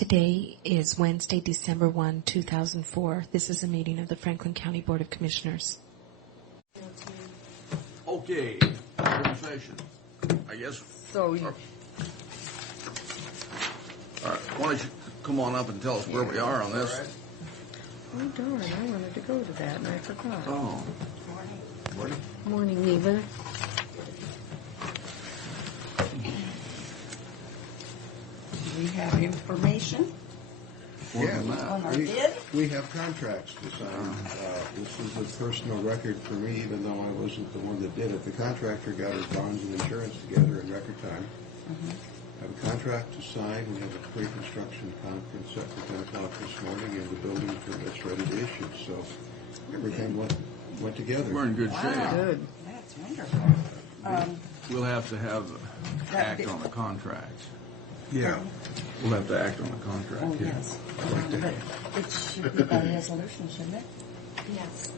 Today is Wednesday, December 1, 2004. This is a meeting of the Franklin County Board of Commissioners. Okay, conversation. I guess. So, All right, why don't you come on up and tell us where we are on this? oh darn, I wanted to go to that and I forgot. Oh. Morning. Morning, Eva. Do we have information on our bid? We have contracts to sign. This is a personal record for me, even though I wasn't the one that did it. The contractor got his bonds and insurance together in record time. I have a contract to sign. We have a pre-construction conference set for 10 o'clock this morning, and the building permit's ready to issue. So everything went together. We're in good Wow. shape. Good. That's wonderful. We'll have to act on the contract. Yeah. We'll have to act on the contract. Oh, yes. But it should be by resolution, shouldn't it? Yes.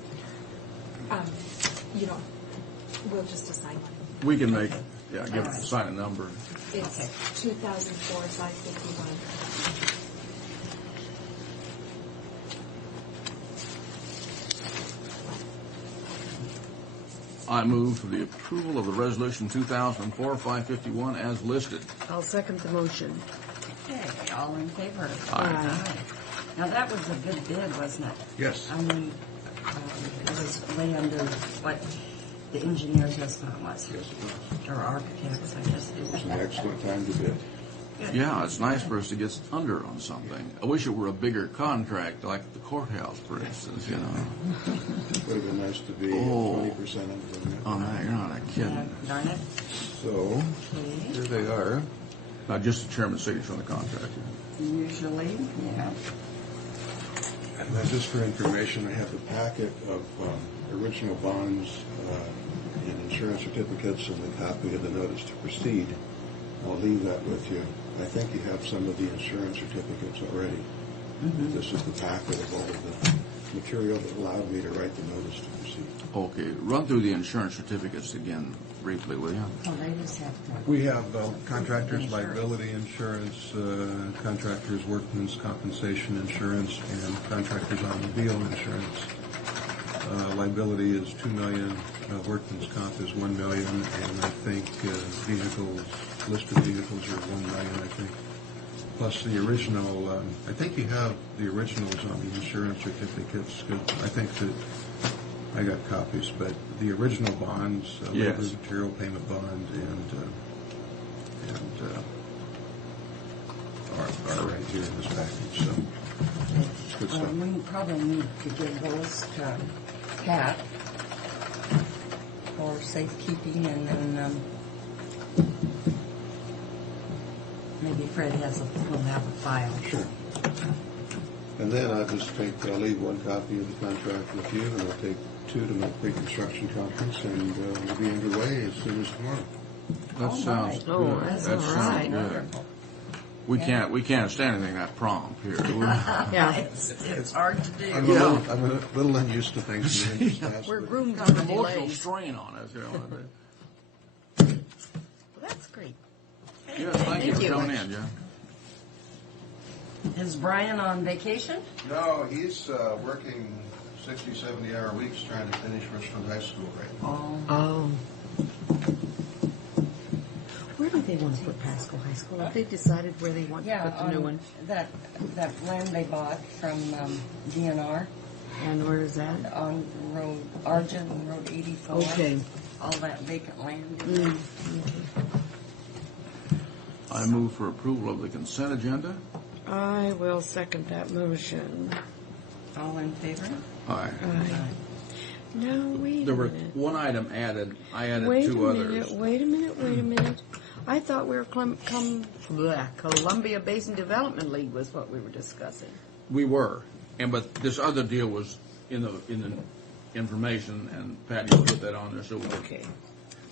We'll just assign one. We can give it, sign a number. It's Okay. 2004-551. I move for the approval of the resolution 2004-551 as listed. I'll second the motion. Okay, all in favor? Aye. Now, that was a good bid, wasn't it? Yes. I mean, it was way under what the engineer's estimate was. Yes, it was. Or architects, I guess. It was an excellent time to bid. Yeah, it's nice for us to get under on something. I wish it were a bigger contract, like the courthouse, for instance, It would have been nice to be 20% under that. Oh, no, you're not kidding. Darn it. So, Okay. here they are. Just the chairman's signature on the contract. Usually, yeah. And then just for information, I have a packet of original bonds and insurance certificates and a copy of the notice to proceed. I'll leave that with you. I think you have some of the insurance certificates already. This is the packet of all of the material that allowed me to write the notice to proceed. Okay, run through the insurance certificates again briefly, will you? Oh, they just have to. We have contractors' liability insurance, contractors' workman's compensation insurance, and contractors' automobile insurance. Liability is $2 million, workman's comp is $1 million, and I think listed vehicles are $1 million, I think. Plus the original, I think you have the originals on the insurance certificates. 'Cause I think that I got copies, but the original bonds, Yes. labor material payment bond, and are right here in this package. So it's good stuff. We probably need to give those to Pat for safekeeping, and then maybe Fred will have a file. Sure. And then I'll leave one copy of the contract with you, and I'll take 2 to my pre-construction conference, and we'll be underway as soon as tomorrow. That sounds good. Oh, that's That all sounds right. good. Wonderful. We can't stand anything that prompt here. Do we? Yeah. It's hard to do. I'm a little unused to things moving this fast. We're but groomed Got on an the emotional delays. strain on us. Well, that's great. Yeah, thank you for coming in, John. Is Brian on vacation? No, he's working 60, 70-hour weeks trying to finish Richmond High School right now. Oh. Where do they want to put Pasco High School? Have they decided where they want to put the new one? That land they bought from DNR And where is that? on Argent and Road 84. Okay. All that vacant land. Mm. I move for approval of the consent agenda. I will second that motion. All in favor? Aye. Aye. Now, wait There a were minute. one item added. I added Wait 2 a others. minute, wait a minute. I thought we were Columbia Basin Development League was what we were discussing. We were, but this other deal was in the information, and Patty will put that on there so we Okay. can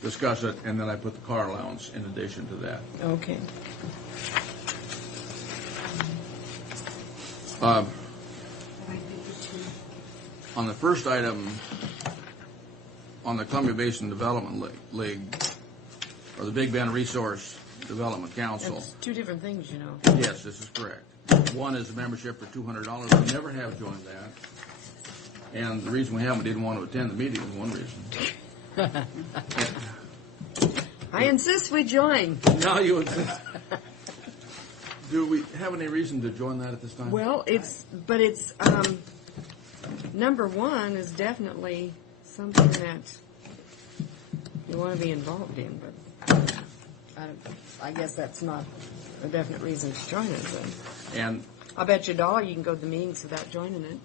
discuss it. And then I put the car allowance in addition to that. Okay. On the first item, on the Columbia Basin Development League, or the Big Bend Resource Development Council. It's two different things, you know. Yes, this is correct. One is a membership for $200. We never have joined that. And the reason we haven't, we didn't want to attend the meeting is one reason. I insist we join. Now you would. Do we have any reason to join that at this time? Well, it's number one is definitely something that you want to be involved in, but I guess that's not a definite reason to join it. But And I'll bet you $1 you can go to the meetings without joining it.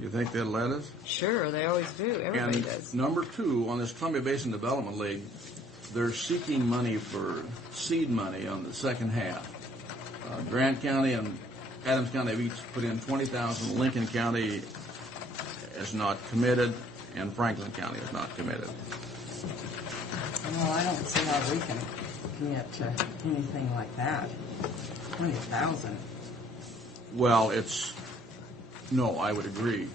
you think they'll let us? Sure, they always do. Everybody And does. number two, on this Columbia Basin Development League, they're seeking money for seed money on the second half. Grant County and Adams County have each put in $20,000. Lincoln County is not committed, and Franklin County is not committed. Well, I don't see how we can commit to anything like that. 20,000. Well, no, I would agree.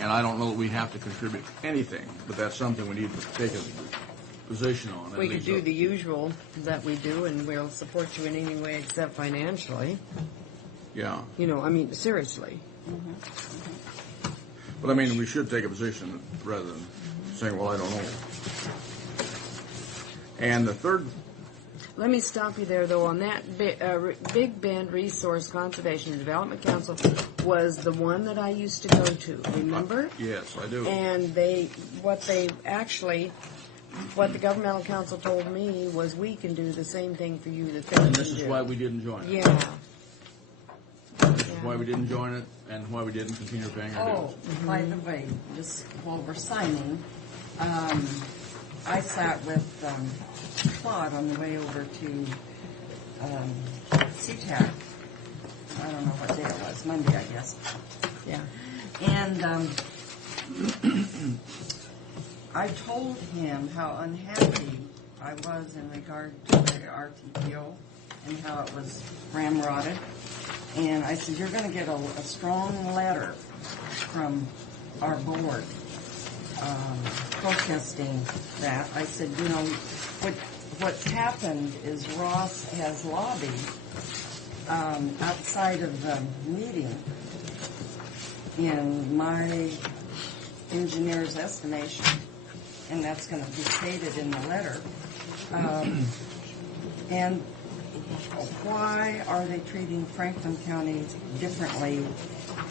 And I don't know that we have to contribute anything, but that's something we need to take a position on. We could do the usual that we do, and we'll support you in any way except financially. Yeah. You know, I mean, seriously. But I mean, we should take a position rather than saying, well, I don't know. And the third, Let me stop you there, though. On that, Big Bend Resource Conservation and Development Council was the one that I used to go to. Remember? yes, I do. And what the governmental council told me was we can do the same thing for you that they And can this is do. why we didn't join it. Yeah. This is why we didn't join it, and why we didn't continue paying our Oh, dues. by the way, just while we're signing, I sat with Claude on the way over to SeaTac. I don't know what day it was, Monday, I guess. Yeah. And I told him how unhappy I was in regard to the RTPO and how it was ramrodded. And I said, you're going to get a strong letter from our board protesting that. I said, you know, what's happened is Ross has lobbied outside of the meeting in my engineer's estimation, and that's going to be stated in the letter. And why are they treating Franklin County differently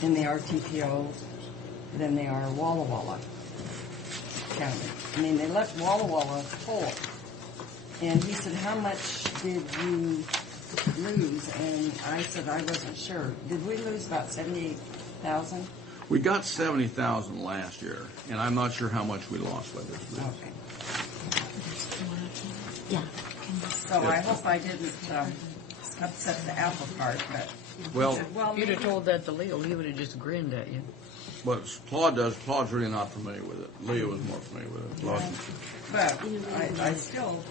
in the RTPO than they are Walla Walla County? I mean, they let Walla Walla pull. And he said, how much did you lose? And I said, I wasn't sure. Did we lose about 78,000? We got 70,000 last year, and I'm not sure how much we lost by this. Okay. Yeah. So I hope I didn't upset the apple cart, but Well, If you'd have told that to Leo, he would have just grinned at you. what Claude does, Claude's really not familiar with it. Leo is more familiar with it. Claude, but I still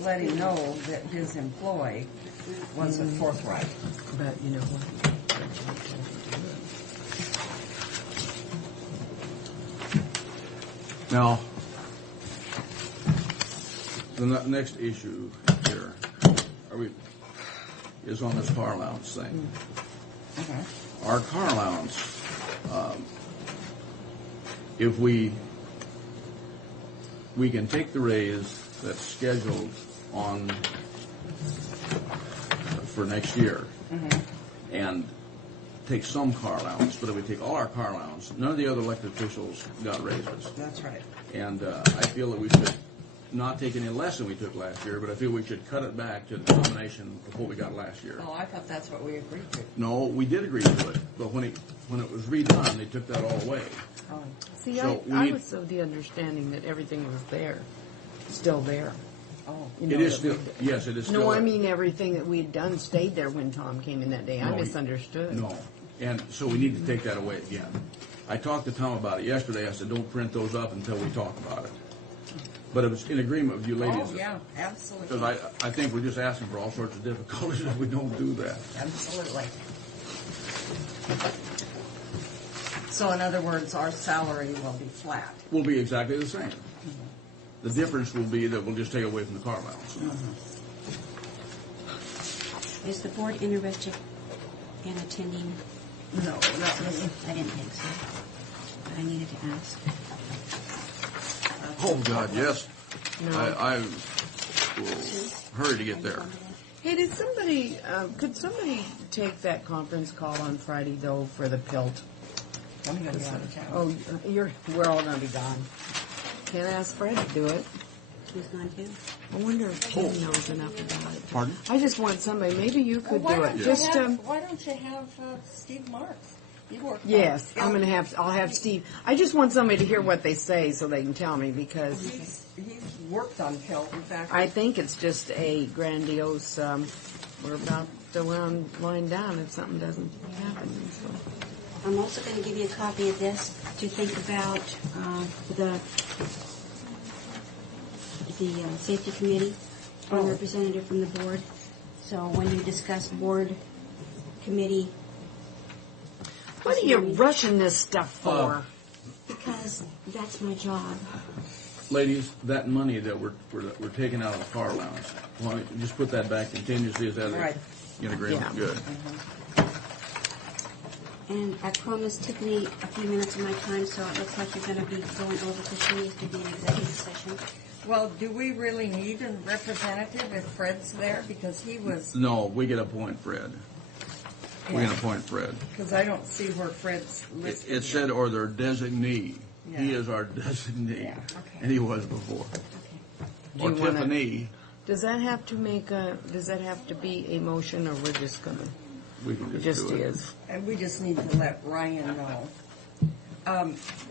let him know that his employee wasn't forthright. But you know what? now, the next issue here is on this car allowance thing. Okay. Our car allowance, if we can take the raise that's scheduled on for next year and take some car allowance, but if we take all our car allowance, none of the other elected officials got raises. That's right. And I feel that we should not take any less than we took last year, but I feel we should cut it back to the combination of what we got last year. Oh, I thought that's what we agreed to. No, we did agree to it, but when it was redone, they took that all away. Oh. See, So we I need- was of the understanding that everything was there, still there. Oh. You know, It is that still, yes, it is still. No, I there. mean everything that we'd done stayed there when Tom came in that day. I No, misunderstood. No, and so we need to take that away again. I talked to Tom about it yesterday. I said, don't print those up until we talk about it. But it was in agreement with you ladies. Oh, yeah, absolutely. Because I think we're just asking for all sorts of difficulties if we don't do that. Absolutely. So in other words, our salary will be flat. We'll be exactly the same. The difference will be that we'll just take away from the car allowance. Is the board interested in attending? No, not really. I didn't think so, but I needed to ask. Oh, God, yes. No. I will hurry to get there. Hey, could somebody take that conference call on Friday, though, for the PILT? I'm going to be out of town. Oh, we're all gonna be gone. Can't ask Fred to do it. Who's going to? I wonder if Tim knows enough about it. Pardon? I just want somebody, maybe you could do it. Just, Why don't you have Steve Marks? You work. yes, I'll have Steve. I just want somebody to hear what they say so they can tell me, because He's worked on PILT. In fact, I think it's just a grandiose, we're about to wind down if something doesn't happen. So. I'm also going to give you a copy of this to think about the safety committee, a representative from the board. So when you discuss board committee, What are you rushing this stuff for? because that's my job. Ladies, that money that we're taking out of the car allowance, why don't you just put that back contingency as that Right. in agreement? Yeah. Good. And I promised Tiffany a few minutes of my time, so it looks like you're going to be going over because she needs to be in executive session. well, do we really need a representative if Fred's there? Because he was, No, we get to appoint Fred. We can appoint Fred. because I don't see where Fred's listed. It said, or their designee. He Yeah. is our designee, Yeah, okay. and he was before. Do Or you wanna- Tiffany, Does that have to be a motion, or we're just gonna, we can it just just do it. is? And we just need to let Ryan know.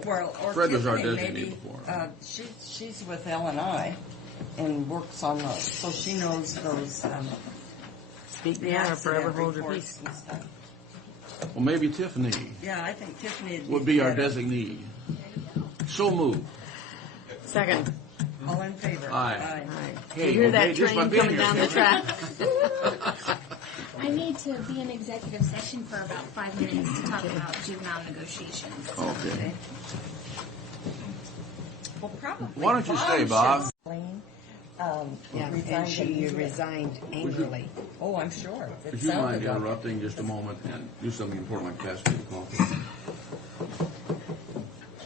Well, or Fred was our Tiffany, designee maybe, before. She's with L&I and works on those, so she knows those. Speak the now or accident forever hold your reports peace. and stuff. Well, maybe Tiffany Yeah, I think Tiffany would be our better. designee. So moved. Second. All in favor? Aye. You hear that just by train being coming here, down the Tiffany. track? I need to be in executive session for about 5 minutes to talk about juvenile negotiations. Okay. Well, probably. Why don't you stay, Bob? Yeah, Resigned and she immediately. resigned angrily. Oh, I'm sure. It Would you mind sounded like it. interrupting just a moment and do something important like pass me the coffee?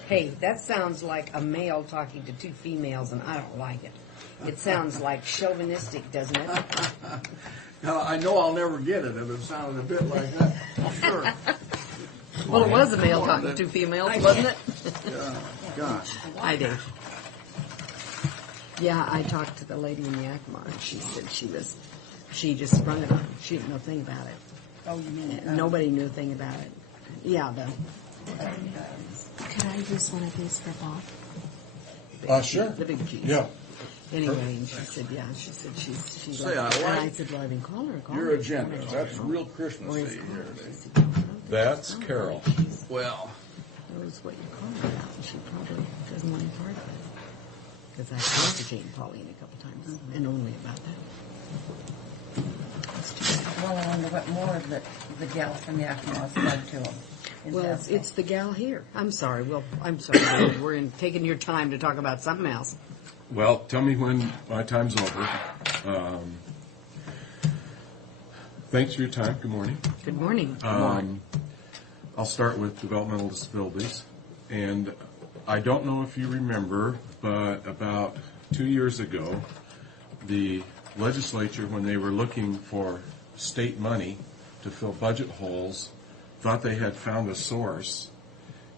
Hey, that sounds like a male talking to two females, and I don't like it. It sounds like chauvinistic, doesn't it? Now, I know I'll never get it if it sounded a bit like that. Sure. Well, it was a male talking to two females, wasn't it? Yeah, gosh. I do. Yeah, I talked to the lady in Yakima, and she said she just sprung it on him. She didn't know a thing about it. Oh, you mean? Nobody knew a thing about it. Yeah, Could I use one of these for Bob? Sure. the big G. Yeah. Anyway, and she said, yeah, she said she Say, I and I like said, well, I didn't call her. your agenda. That's real Christmassy here today. That's Carol. Well, Knows what you're calling about, and she probably doesn't want any part of it. Because I talked to Jane Pauline a couple times, and only about that. Well, I wonder what more of the gal from Yakima said to him. Is Well, that it's the gal here. I'm sorry. Well, I'm sorry. We're taking your time to talk about something else. Well, tell me when my time's over. Thanks for your time. Good morning. Good morning. Good morning. I'll start with developmental disabilities. And I don't know if you remember, but about 2 years ago, the legislature, when they were looking for state money to fill budget holes, thought they had found a source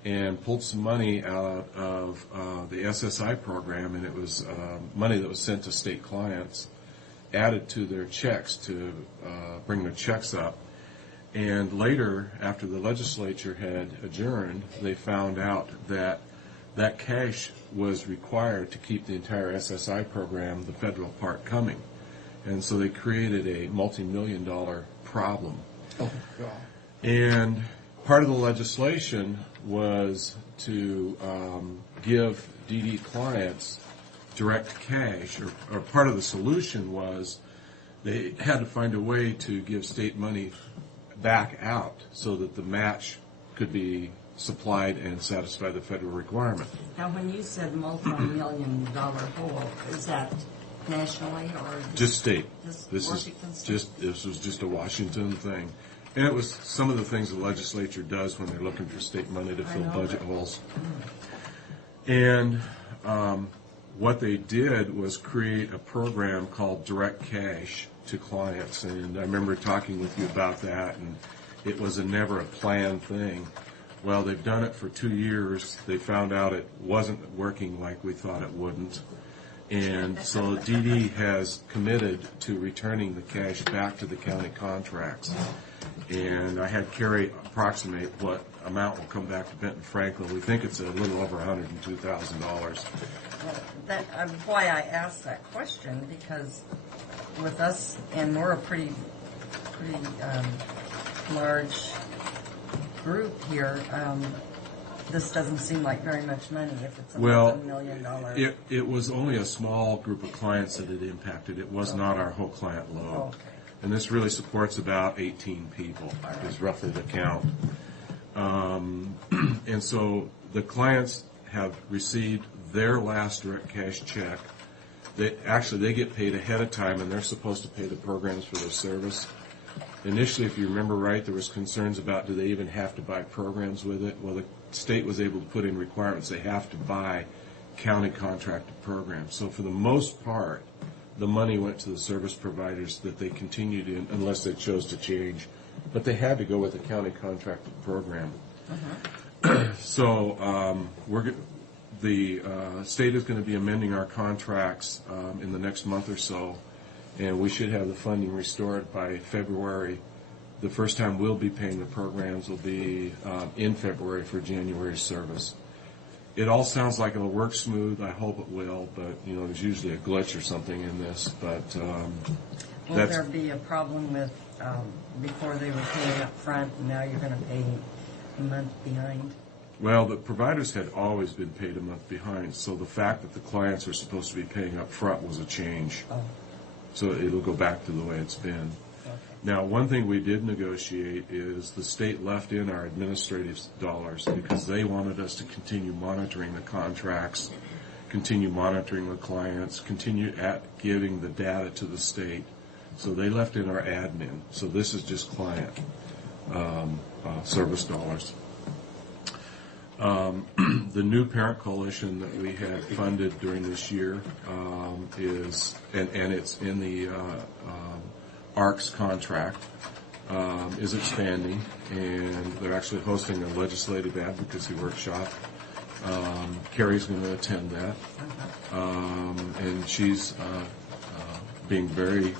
and pulled some money out of the SSI program, and it was money that was sent to state clients, added to their checks to bring their checks up. And later, after the legislature had adjourned, they found out that that cash was required to keep the entire SSI program, the federal part, coming. And so they created a multi-million-dollar problem. oh, God. And part of the legislation was to give DD clients direct cash, or part of the solution was they had to find a way to give state money back out so that the match could supplied and satisfy the federal requirement. Now, when you said multi-million-dollar hole, is that nationally or Just state. Just This is Washington state? this was just a Washington thing. And it was some of the things the legislature does when they're looking for state money to fill budget holes. And what they did was create a program called Direct Cash to clients. And I remember talking with you about that, and it was never a planned thing. Well, they've done it for 2 years. They found out it wasn't working like we thought it wouldn't. And so DD has committed to returning the cash back to the county contracts. And I had Carrie approximate what amount will come back to Benton Franklin. We think it's a little over $102,000. That, why I asked that question, because with us, and we're a pretty large group here, this doesn't seem like very much money if it's $11 million. It was only a small group of clients that it impacted. It was not our whole client load. Okay. And this really supports about 18 people, is roughly the count. And so the clients have received their last direct cash check. They get paid ahead of time, and they're supposed to pay the programs for their service. Initially, if you remember right, there was concerns about do they even have to buy programs with it. Well, the state was able to put in requirements. They have to buy county contracted programs. So for the most part, the money went to the service providers that they continued in unless they chose to change. But they had to go with a county contracted program. So the state is going to be amending our contracts in the next month or so, and we should have the funding restored by February. The first time we'll be paying the programs will be in February for January service. It all sounds like it'll work smooth. I hope it will, but there's usually a glitch or something in this. But Will there be a problem with before they were paying up front, and now you're going to pay a month behind? Well, the providers had always been paid a month behind, so the fact that the clients are supposed to be paying up front was a change. Oh. So it'll go back to the way it's been. Okay. Now, one thing we did negotiate is the state left in our administrative dollars because they wanted us to continue monitoring the contracts, continue monitoring the clients, continue giving the data to the state. So they left in our admin. So this is just client service dollars. The new parent coalition that we had funded during this year is, and it's in the ARC's contract, is expanding, and they're actually hosting a legislative advocacy workshop. Carrie's going to attend that, and she's being very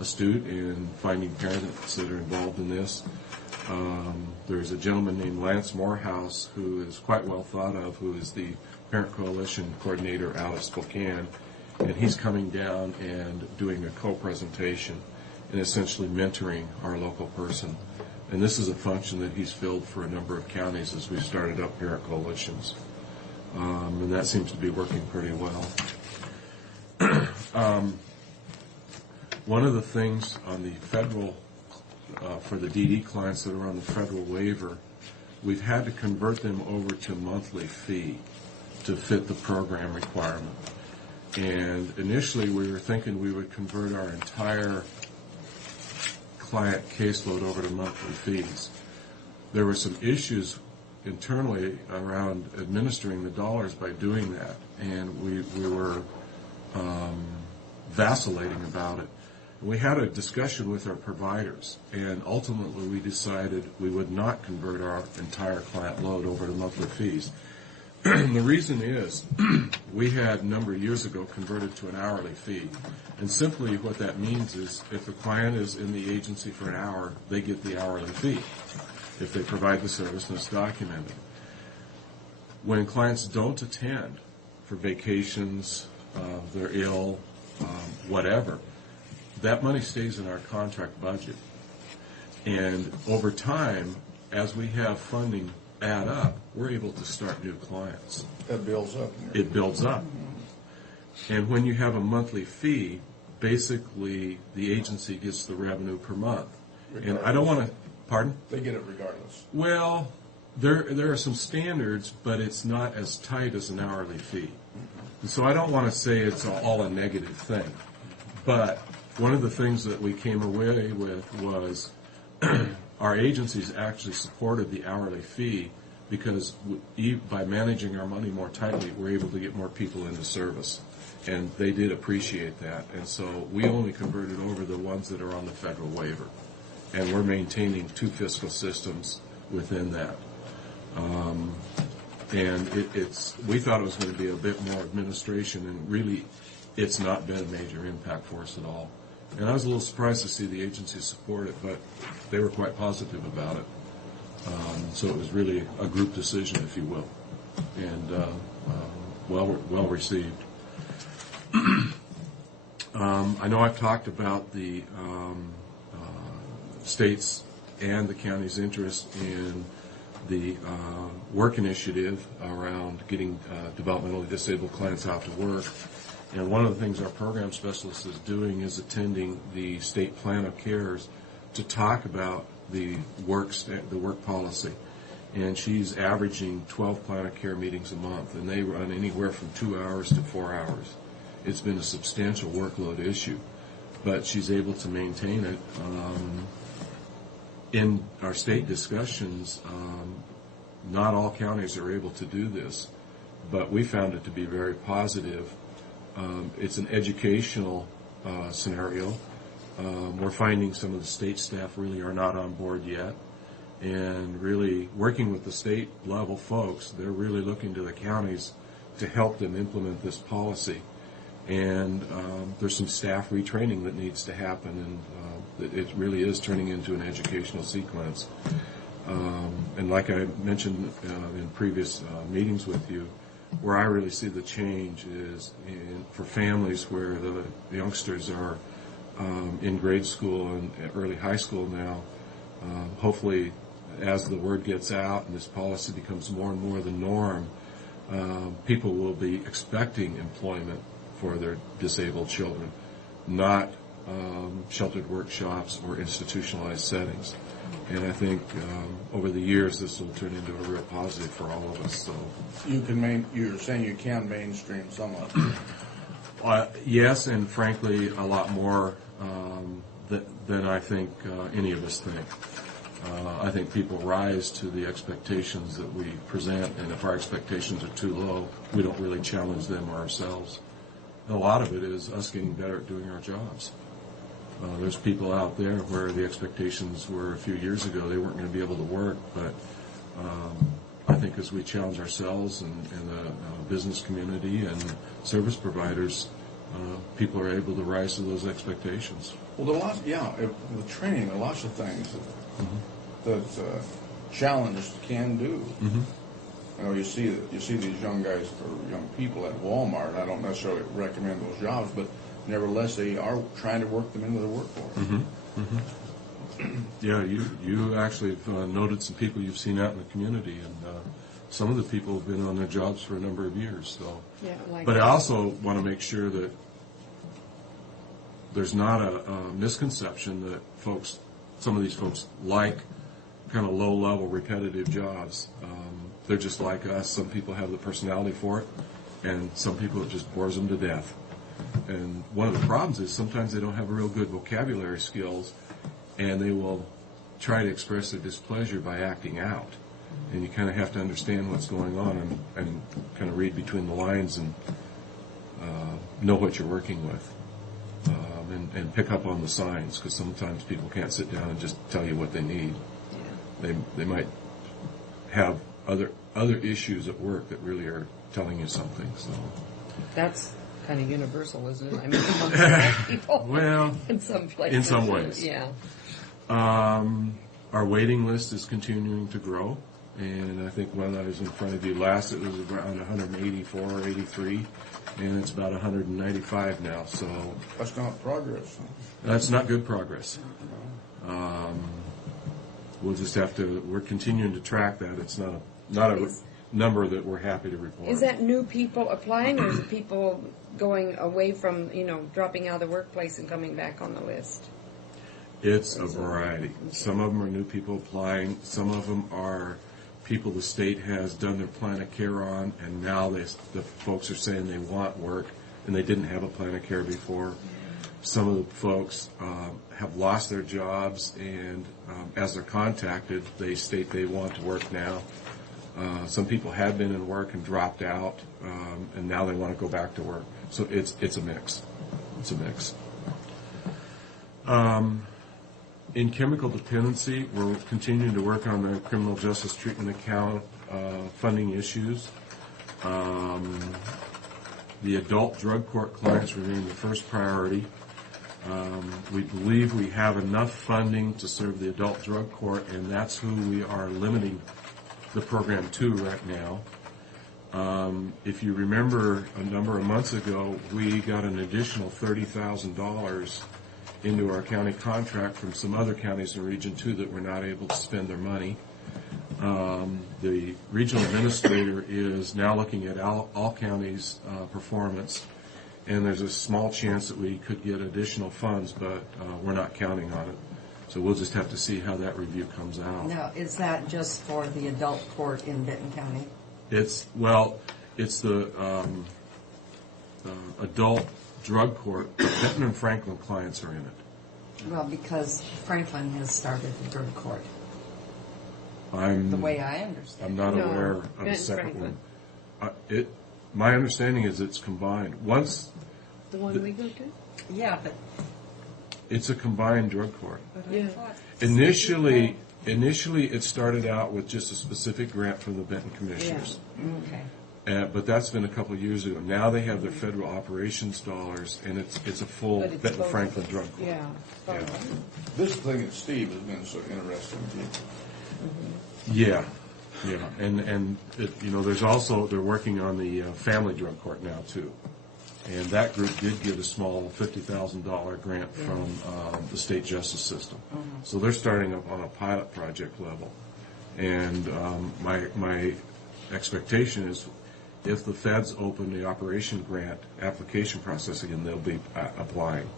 astute in finding parents that are involved in this. There's a gentleman named Lance Morehouse who is quite well thought of, who is the Parent Coalition coordinator out of Spokane, and he's coming down and doing a co-presentation and essentially mentoring our local person. And this is a function that he's filled for a number of counties as we've started up parent coalitions. And that seems to be working pretty well. One of the things on the federal for the DD clients that are on the federal waiver, we've had to convert them over to monthly fee to fit the program requirement. And initially we were thinking we would convert our entire client caseload over to monthly fees. There were some issues internally around administering the dollars by doing that, and we were vacillating about it. We had a discussion with our providers, and ultimately we decided we would not convert our entire client load over to monthly fees. The reason is we had a number of years ago converted to an hourly fee. And simply what that means is if a client is in the agency for an hour, they get the hourly fee if they provide the service and it's documented. When clients don't attend for vacations, they're ill, whatever, that money stays in our contract budget. And over time, as we have funding add up, we're able to start new clients. That builds up. It builds up. And when you have a monthly fee, basically the agency gets the revenue per month. Regardless. And I don't want to, pardon? They get it regardless. Well, there are some standards, but it's not as tight as an hourly fee. So I don't want to say it's all a negative thing, but one of the things that we came away with was our agencies actually supported the hourly fee because by managing our money more tightly, we're able to get more people into service. And they did appreciate that. And so we only converted over the ones that are on the federal waiver. And we're maintaining 2 fiscal systems within that. And we thought it was going to be a bit more administration, and really it's not been a major impact for us at all. And I was a little surprised to see the agencies support it, but they were quite positive about it. So it was really a group decision, if you will, and well received. I know I've talked about the state's and the county's interest in the work initiative around getting developmentally disabled clients out to work. And one of the things our program specialist is doing is attending the state plan of cares to talk about the work policy. And she's averaging 12 plan of care meetings a month, and they run anywhere from 2 hours to 4 hours. It's been a substantial workload issue, but she's able to maintain it. In our state discussions, not all counties are able to do this, but we found it to be very positive. It's an educational scenario. We're finding some of the state staff really are not on board yet, and really working with the state level folks, they're really looking to the counties to help them implement this policy. And there's some staff retraining that needs to happen, and it really is turning into an educational sequence. And like I mentioned in previous meetings with you, where I really see the change is for families where the youngsters are in grade school and early high school now. Hopefully, as the word gets out and this policy becomes more and more the norm, people will be expecting employment for their disabled children, not sheltered workshops or institutionalized settings. And I think over the years this will turn into a real positive for all of us. So you're saying you can mainstream some of it. Yes, and frankly, a lot more than I think any of us think. I think people rise to the expectations that we present, and if our expectations are too low, we don't really challenge them or ourselves. And a lot of it is us getting better at doing our jobs. There's people out there where the expectations were a few years ago they weren't going to be able to work, but I think as we challenge ourselves and the business community and service providers, people are able to rise to those expectations. Well, with training, there are lots of things that challenged can do. You know, you see these young guys or young people at Walmart. I don't necessarily recommend those jobs, but nevertheless, they are trying to work them into the workforce. Yeah, you actually have noted some people you've seen out in the community, and some of the people have been on their jobs for a number of years. So, Yeah, like but that. I also want to make sure that there's not a misconception that some of these folks like kind of low-level repetitive jobs. They're just like us. Some people have the personality for it, and some people it just bores them to death. And one of the problems is sometimes they don't have real good vocabulary skills, and they will try to express their displeasure by acting out. And you kind of have to understand what's going on and kind of read between the lines and know what you're working with. And pick up on the signs, because sometimes people can't sit down and just tell you what they need. They might have other issues at work that really are telling you something. So That's kind of universal, isn't it? I mean, amongst black people. Well, in some places. in some ways. Yeah. Our waiting list is continuing to grow, and I think when I was in front of you last, it was around 184 or 83, and it's about 195 now. So That's not progress. that's not good progress. We'll just have to. We're continuing to track that. It's not a number that we're happy to report. Is that new people applying, or is it people going away from, dropping out of the workplace and coming back on the list? It's a variety. Some of them are new people applying. Some of them are people the state has done their plan of care on, and now the folks are saying they want work, and they didn't have a plan of care before. Some of the folks have lost their jobs, and as they're contacted, they state they want to work now. Some people have been in work and dropped out, and now they want to go back to work. So it's a mix. It's a mix. In chemical dependency, we're continuing to work on the criminal justice treatment account funding issues. The adult drug court clients remain the first priority. We believe we have enough funding to serve the adult drug court, and that's who we are limiting the program to right now. If you remember, a number of months ago, we got an additional $30,000 into our county contract from some other counties in Region 2 that were not able to spend their money. The regional administrator is now looking at all counties' performance, and there's a small chance that we could get additional funds, but we're not counting on it. So we'll just have to see how that review comes out. Now, is that just for the adult court in Benton County? It's the adult drug court. Benton and Franklin clients are in it. Well, because Franklin has started the drug court, the I'm way I understand. I'm not No, aware of a Benton second Franklin. one. My understanding is it's combined. Once The one we go to? Yeah, but it's a combined drug court. Yeah. Initially, it started out with just a specific grant from the Benton Commissioners. okay. But that's been a couple of years ago. Now they have their federal operations dollars, and it's a full But it's Benton both. Franklin drug court. Yeah. Yeah. This thing that Steve has been so interesting to Yeah, and there's also, they're working on the family drug court now too, and that group did get a small $50,000 grant from the state justice system. So they're starting up on a pilot project level, and my expectation is if the feds open the operation grant application process again, they'll be applying.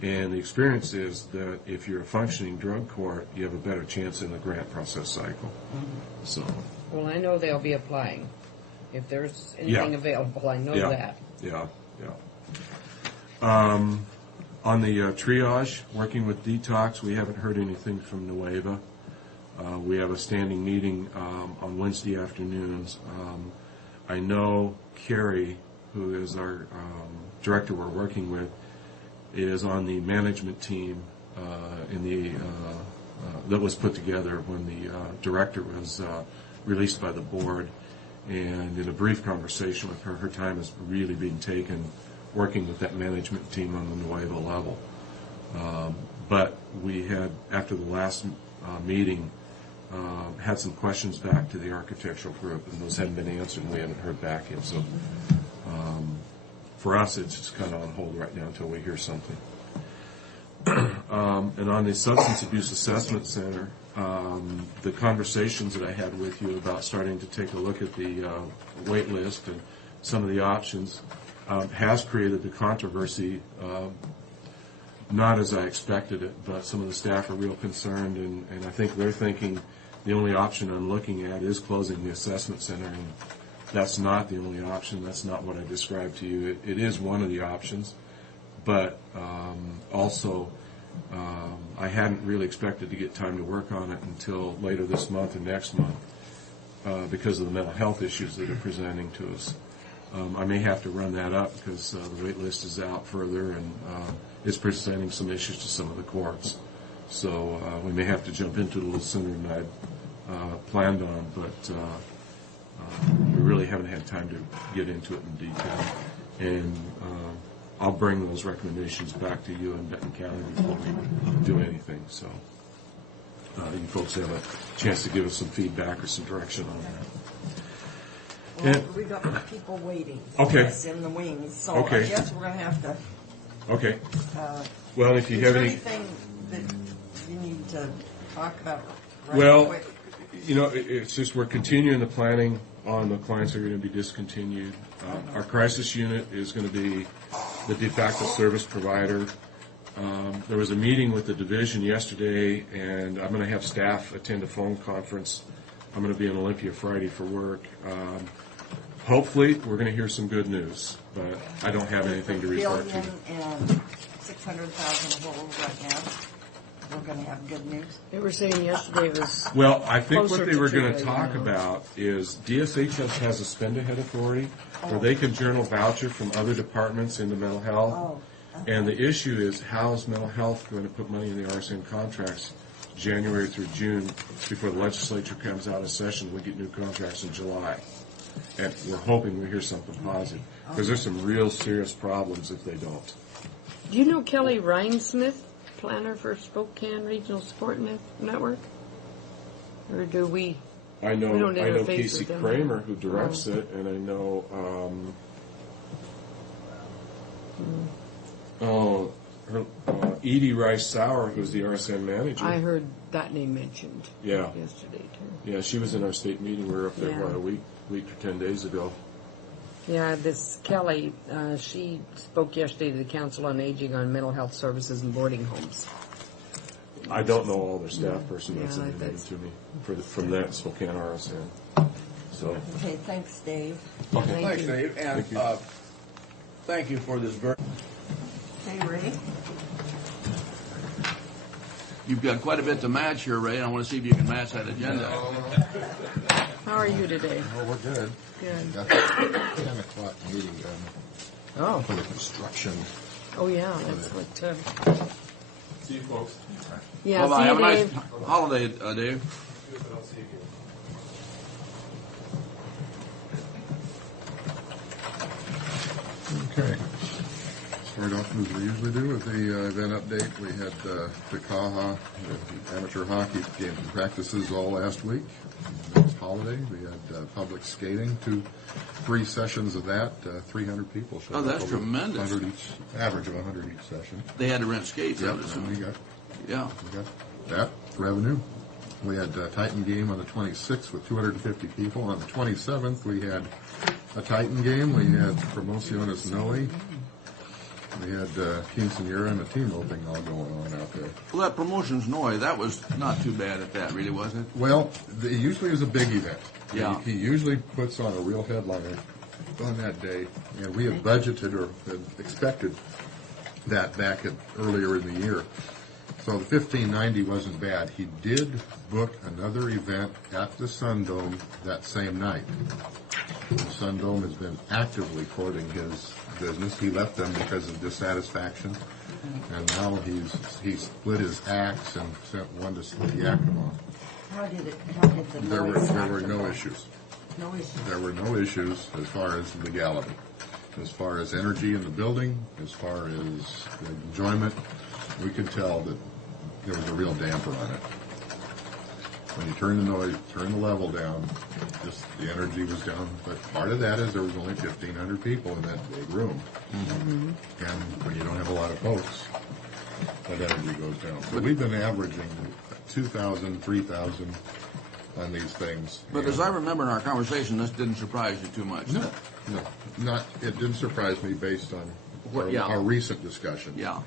And the experience is that if you're a functioning drug court, you have a better chance in the grant process cycle. So, Well, I know they'll be applying. If there's anything Yeah. available, I know yeah, that. yeah. On the triage, working with Detox, we haven't heard anything from Nueva. We have a standing meeting on Wednesday afternoons. I know Carrie, who is our director we're working with, is on the management team that was put together when the director was released by the board. And in a brief conversation with her, her time is really being taken working with that management team on the Nuevo level. But we had, after the last meeting, had some questions back to the architectural group, and those hadn't been answered, and we haven't heard back yet. So for us, it's just kind of on hold right now until we hear something. And on the Substance Abuse Assessment Center, the conversations that I had with you about starting to take a look at the wait list and some of the options has created the controversy, not as I expected it, but some of the staff are real concerned, and I think they're thinking the only option I'm looking at is closing the assessment center, and that's not the only option. That's not what I described to you. It is one of the options, but also I hadn't really expected to get time to work on it until later this month or next month because of the mental health issues that are presenting to us. I may have to run that up because the wait list is out further, and it's presenting some issues to some of the courts. So we may have to jump into it a little sooner than I'd planned on, but we really haven't had time to get into it in detail. And I'll bring those recommendations back to you in Benton County before we do anything. So you folks have a chance to give us some feedback or some direction on that. Well, And- we got people waiting. Okay. Yes, in the wings. So Okay. I guess we're going to have to. Okay. Well, if you Is have there any... anything that you need to talk about right Well, quick? it's just we're continuing the planning on the clients that are going to be discontinued. Our crisis unit is going to be the de facto service provider. There was a meeting with the division yesterday, and I'm going to have staff attend a phone conference I'm going to be in Olympia Friday for work. Hopefully, we're going to hear some good news, but I don't have anything to report to you. $1,600,000 hold right now. We're going to have good news. They were saying yesterday it was. Well, I think Closer what they to were 2 going to million talk now. about is DSHS has a spend-ahead authority where they can journal voucher from other departments into mental health. Oh, And the issue is, how is mental health going to put money in the RSN contracts January through June before the legislature comes out of session? We get new contracts in July. And we're hoping we hear something positive, because there's some real serious problems if they don't. Do you know Kelly Rhinesmith, planner for Spokane Regional Support Network? Or do we? I know We don't interface Casey with them. Kramer, who directs it, and I know Edie Rice Sauer, who's the RSN manager. I heard that name mentioned Yeah, yesterday too. yeah, she was in our state meeting. We were up there Yeah. what, a week or 10 days ago. Yeah, this Kelly, she spoke yesterday to the Council on Aging on mental health services and boarding homes. I don't know all their staff person that's Yeah, in the that's- to me from that Spokane RSN. So okay, thanks, Dave. okay. Thanks, Dave, and Thank you. thank you for this very. Hey, Ray. You've got quite a bit to match here, Ray, and I want to see if you can match that agenda. How are you today? Oh, we're good. Good. Got the 10 o'clock meeting done Oh, for the construction. oh yeah, that's what. See you folks. Yeah, Bye-bye. see Have you, a nice Dave. holiday, Dave. Okay. Start off as we usually do with the event update. We had Takaha, the amateur hockey games and practices all last week. It was holiday. We had public skating, 3 sessions of that. 300 people showed Oh, up. that's Over tremendous. 100 each, average of 100 each session. They had to rent skates, I Yep, would and we assume. got Yeah. that revenue. We had a Titan game on the 26th with 250 people. On the 27th, we had a Titan game. We had Promociones Noe. We had Quinceañera and a team roping all going on out there. Well, that promotions noise, that was not too bad at that, really, was it? Well, it usually is a big event. Yeah. He usually puts on a real headliner on that day. And we had budgeted or had expected that back earlier in the year. So the 1590 wasn't bad. He did book another event at the Sun Dome that same night. The Sun Dome has been actively courting his business. He left them because of dissatisfaction, and now he's split his axe and sent one to Yakima. How did the There noise were factor no go? issues. No issues. There were no issues as far as legality, as far as energy in the building, as far as the enjoyment. We could tell that there was a real damper on it. When you turn the noise, turn the level down, just the energy was down. But part of that is there was only 1,500 people in that big room. And when you don't have a lot of folks, that energy goes down. So we've been averaging 2,000, 3,000 on these things. But as I remember in our conversation, this didn't surprise you too much. No, it didn't surprise me based on our recent discussion. Yeah.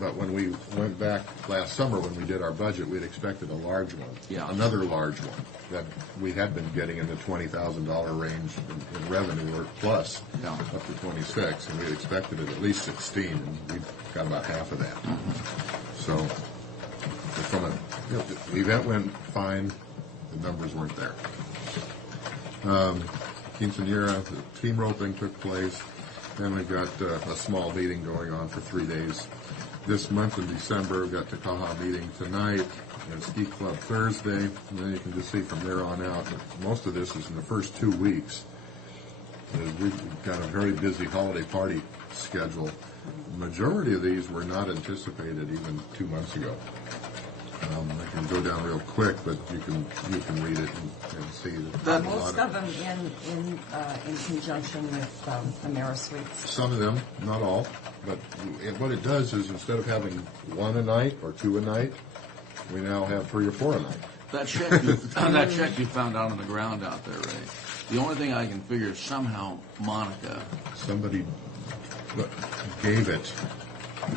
But when we went back last summer when we did our budget, we'd expected a large one. Yeah. Another large one that we had been getting in the $20,000 range in revenue or plus up to 26, and we had expected it at least 16, and we got about half of that. So the event went fine. The numbers weren't there. Quinceañera, the team roping took place. Then we've got a small meeting going on for 3 days. This month in December, we've got the Kaha meeting tonight, and Ski Club Thursday, and then you can just see from there on out that most of this is in the first 2 weeks. We've got a very busy holiday party schedule. The majority of these were not anticipated even 2 months ago. I can go down real quick, but you can read it and see that. Most of them in conjunction with AmeriSuites. Some of them, not all, but what it does is instead of having 1 a night or 2 a night, we now have 3 or 4 a night. That check you found out on the ground out there, Ray. The only thing I can figure is somehow Monica. Somebody gave it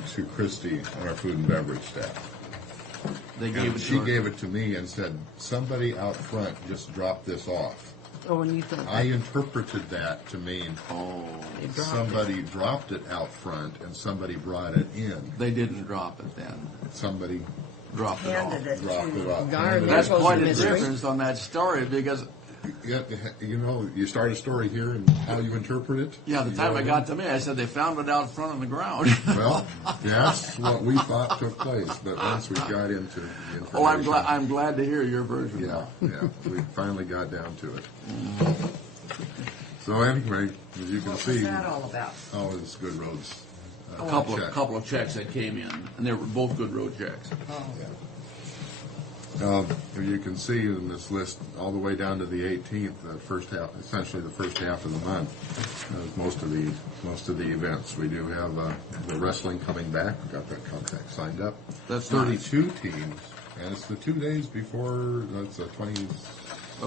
to Christy on our food and beverage staff. They gave And it she to her. gave it to me and said, somebody out front just dropped this off. Oh, and you thought I interpreted that to mean they dropped somebody dropped it out front and somebody brought it in. They didn't drop it then. Somebody Dropped it off. Handed it dropped it to. off. Darn, Handed That's it That quite a was a mystery. difference on that story because, Yeah, you know, you start a story here and how you interpret it. yeah, the You time go it got in. to me, I said they found it out front on the ground. Well, that's what we thought took place, but once we got into the information. Oh, I'm glad to hear your version. Yeah, yeah, we finally got down to it. So anyway, as you can What see. was that all about? Oh, it's Good Roads. A couple check. of checks that came in, and they were both good road checks. You can see in this list all the way down to the 18th, the first half, essentially the first half of the month, most of the events. We do have the wrestling coming back. We got that contract signed up. That's 32 teams, and it's the 2 days before. That's the 20.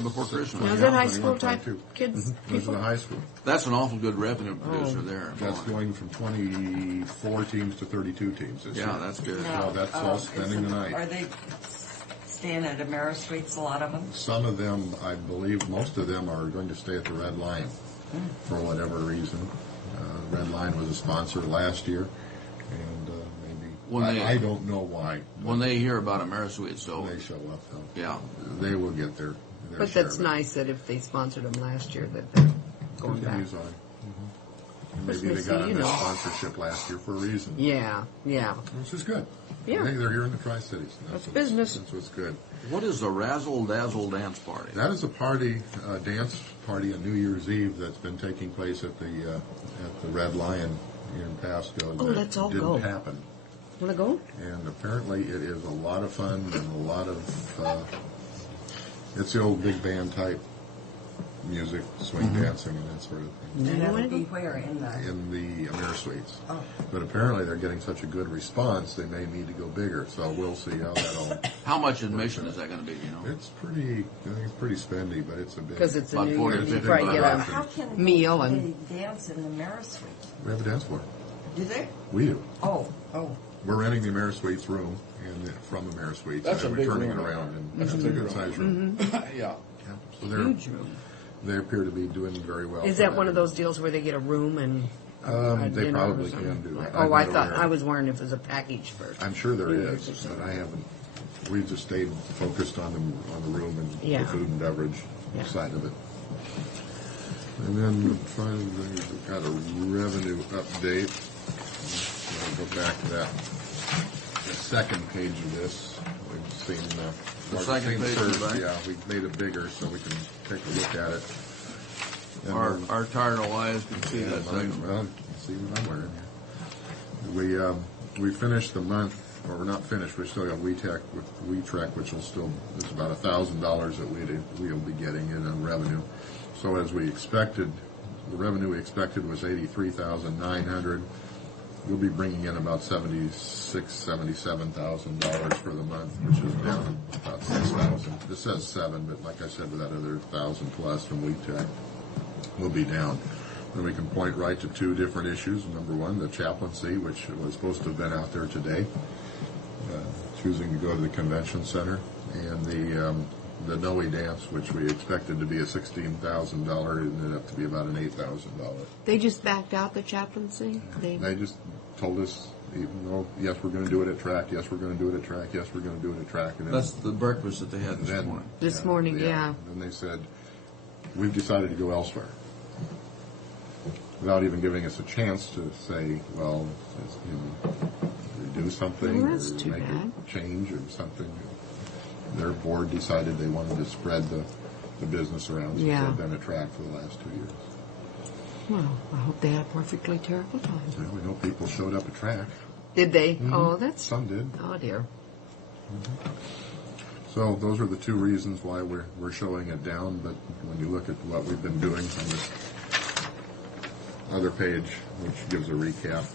Before Christmas. Now, is that high school type kids? Those are the high school. That's an awful good revenue producer there. That's going from 24 teams to 32 teams this year. Yeah, that's good. So that's all spending the night. Are they staying at AmeriSuites, a lot of them? Some of them, I believe, most of them are going to stay at the Red Lion for whatever reason. Red Lion was a sponsor last year, and maybe I don't know why. When they hear about AmeriSuite, so They show up, though. yeah. They will get their But share that's of it. nice that if they sponsored them last year, that they're going back. Continues on. And maybe they Christmas, got on you that know. sponsorship last year for a reason. Yeah, yeah. Which is good. Yeah. They're here in the Tri-Cities. That's business. That's what's good. What is the Razzle Dazzle dance party? That is a party, dance party on New Year's Eve that's been taking place at the Red Lion here in Pasco. Oh, that let's all didn't go. happen. Want to go? And apparently it is a lot of fun and a lot of, it's the old big band type music, swing dancing and that sort of thing. And that would be where in the? In the AmeriSuites. Oh. But apparently they're getting such a good response, they may need to go bigger. So we'll see how that all. How much admission is that going to be? You know, It's pretty, I think it's pretty spendy, but it's a big. Because it's a About New 40 Year's, to you 50 probably get bucks. How a can meal they and dance in the AmeriSuite? We have a dance floor. Do they? We do. Oh. We're renting the AmeriSuites room and from AmeriSuites. That's and a we're big turning room. it around, and That's a it's big good room. size room. Yeah. Yeah. So huge room. they appear to be doing very well. Is for that one of those deals where they get a room and a They dinner probably or something? can do that. Oh, I'm I not thought, aware. I was wondering if it was a package first. I'm sure there New Year's is, or but something. I haven't. We've just stayed focused on the room and Yeah. the food and beverage Yeah. side of it. And then finally, we've got a revenue update. I'll go back to that. The second page of this, we've seen The second page first, is back. yeah, we've made it bigger so we can take a look at it. And our tired old eyes can see yeah, that second. well, see what I'm wearing here. We finished the month, or we're not finished. We still got WeTrek, which will still it's about $1,000 that we'll be getting in revenue. So as we expected, the revenue we expected was $83,900. We'll be bringing in about $77,000 for the month, which is down about $6,000. This says 7, but like I said, with that other 1,000 plus from WeTrek, we'll be down. And we can point right to two different issues. Number one, the chaplaincy, which was supposed to have been out there today, choosing to go to the convention center, and the Noe dance, which we expected to be a $16,000, ended up to be about an $8,000. They just backed out the chaplaincy? They just told us, even though, yes, we're going to do it at track, yes, we're going to do it at track, yes, we're going to do it at track. And then, That's the breakfast that they had this morning. This morning, yeah. And they said, we've decided to go elsewhere. Without even giving us a chance to say, well, do something Well, that's or too make bad. a change or something. Their board decided they wanted to spread the business around since Yeah. they've been at track for the last 2 years. Well, I hope they had a perfectly terrible time. Well, we know people showed up at track. Did they? Oh, that's... Some did. Oh, dear. So those are the two reasons why we're showing it down. But when you look at what we've been doing on this other page, which gives a recap,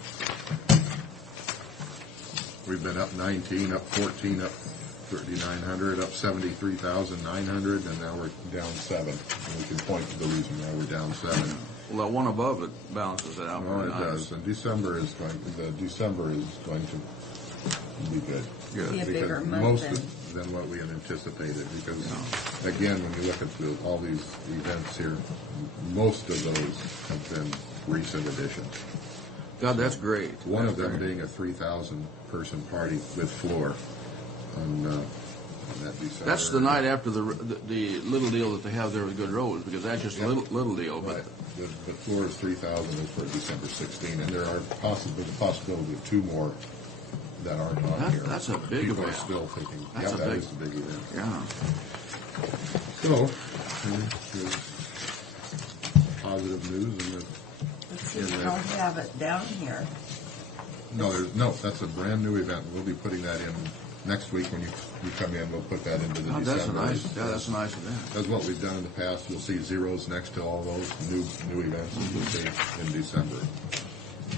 we've been up 19, up 14, up 3,900, up 73,900, and now we're down 7. And we can point to the reason why we're down 7. Well, that one above it balances it out. Oh, very it nice. does. And December is going to Be good. Be a bigger Because month most than- than what we had anticipated, because, again, when you look at all these events here, most of those have been recent additions. God, that's great. One of them being a 3,000-person party with floor on that December. That's the night after the little deal that they have there with Good Roads, because that's just a little deal. But Right. The floor is 3,000 is for December 16, and there are the possibility of two more that aren't on here. That's a big People event. are still thinking, That's yeah, a that big- is a big event. yeah, So, there's positive news in the. Let's see, in we the- don't have it down here. No, that's a brand new event. We'll be putting that in next week when you come in. We'll put that into the oh, that's a December. nice event. That's what we've done in the past. You'll see zeros next to all those new events that you'll see in December.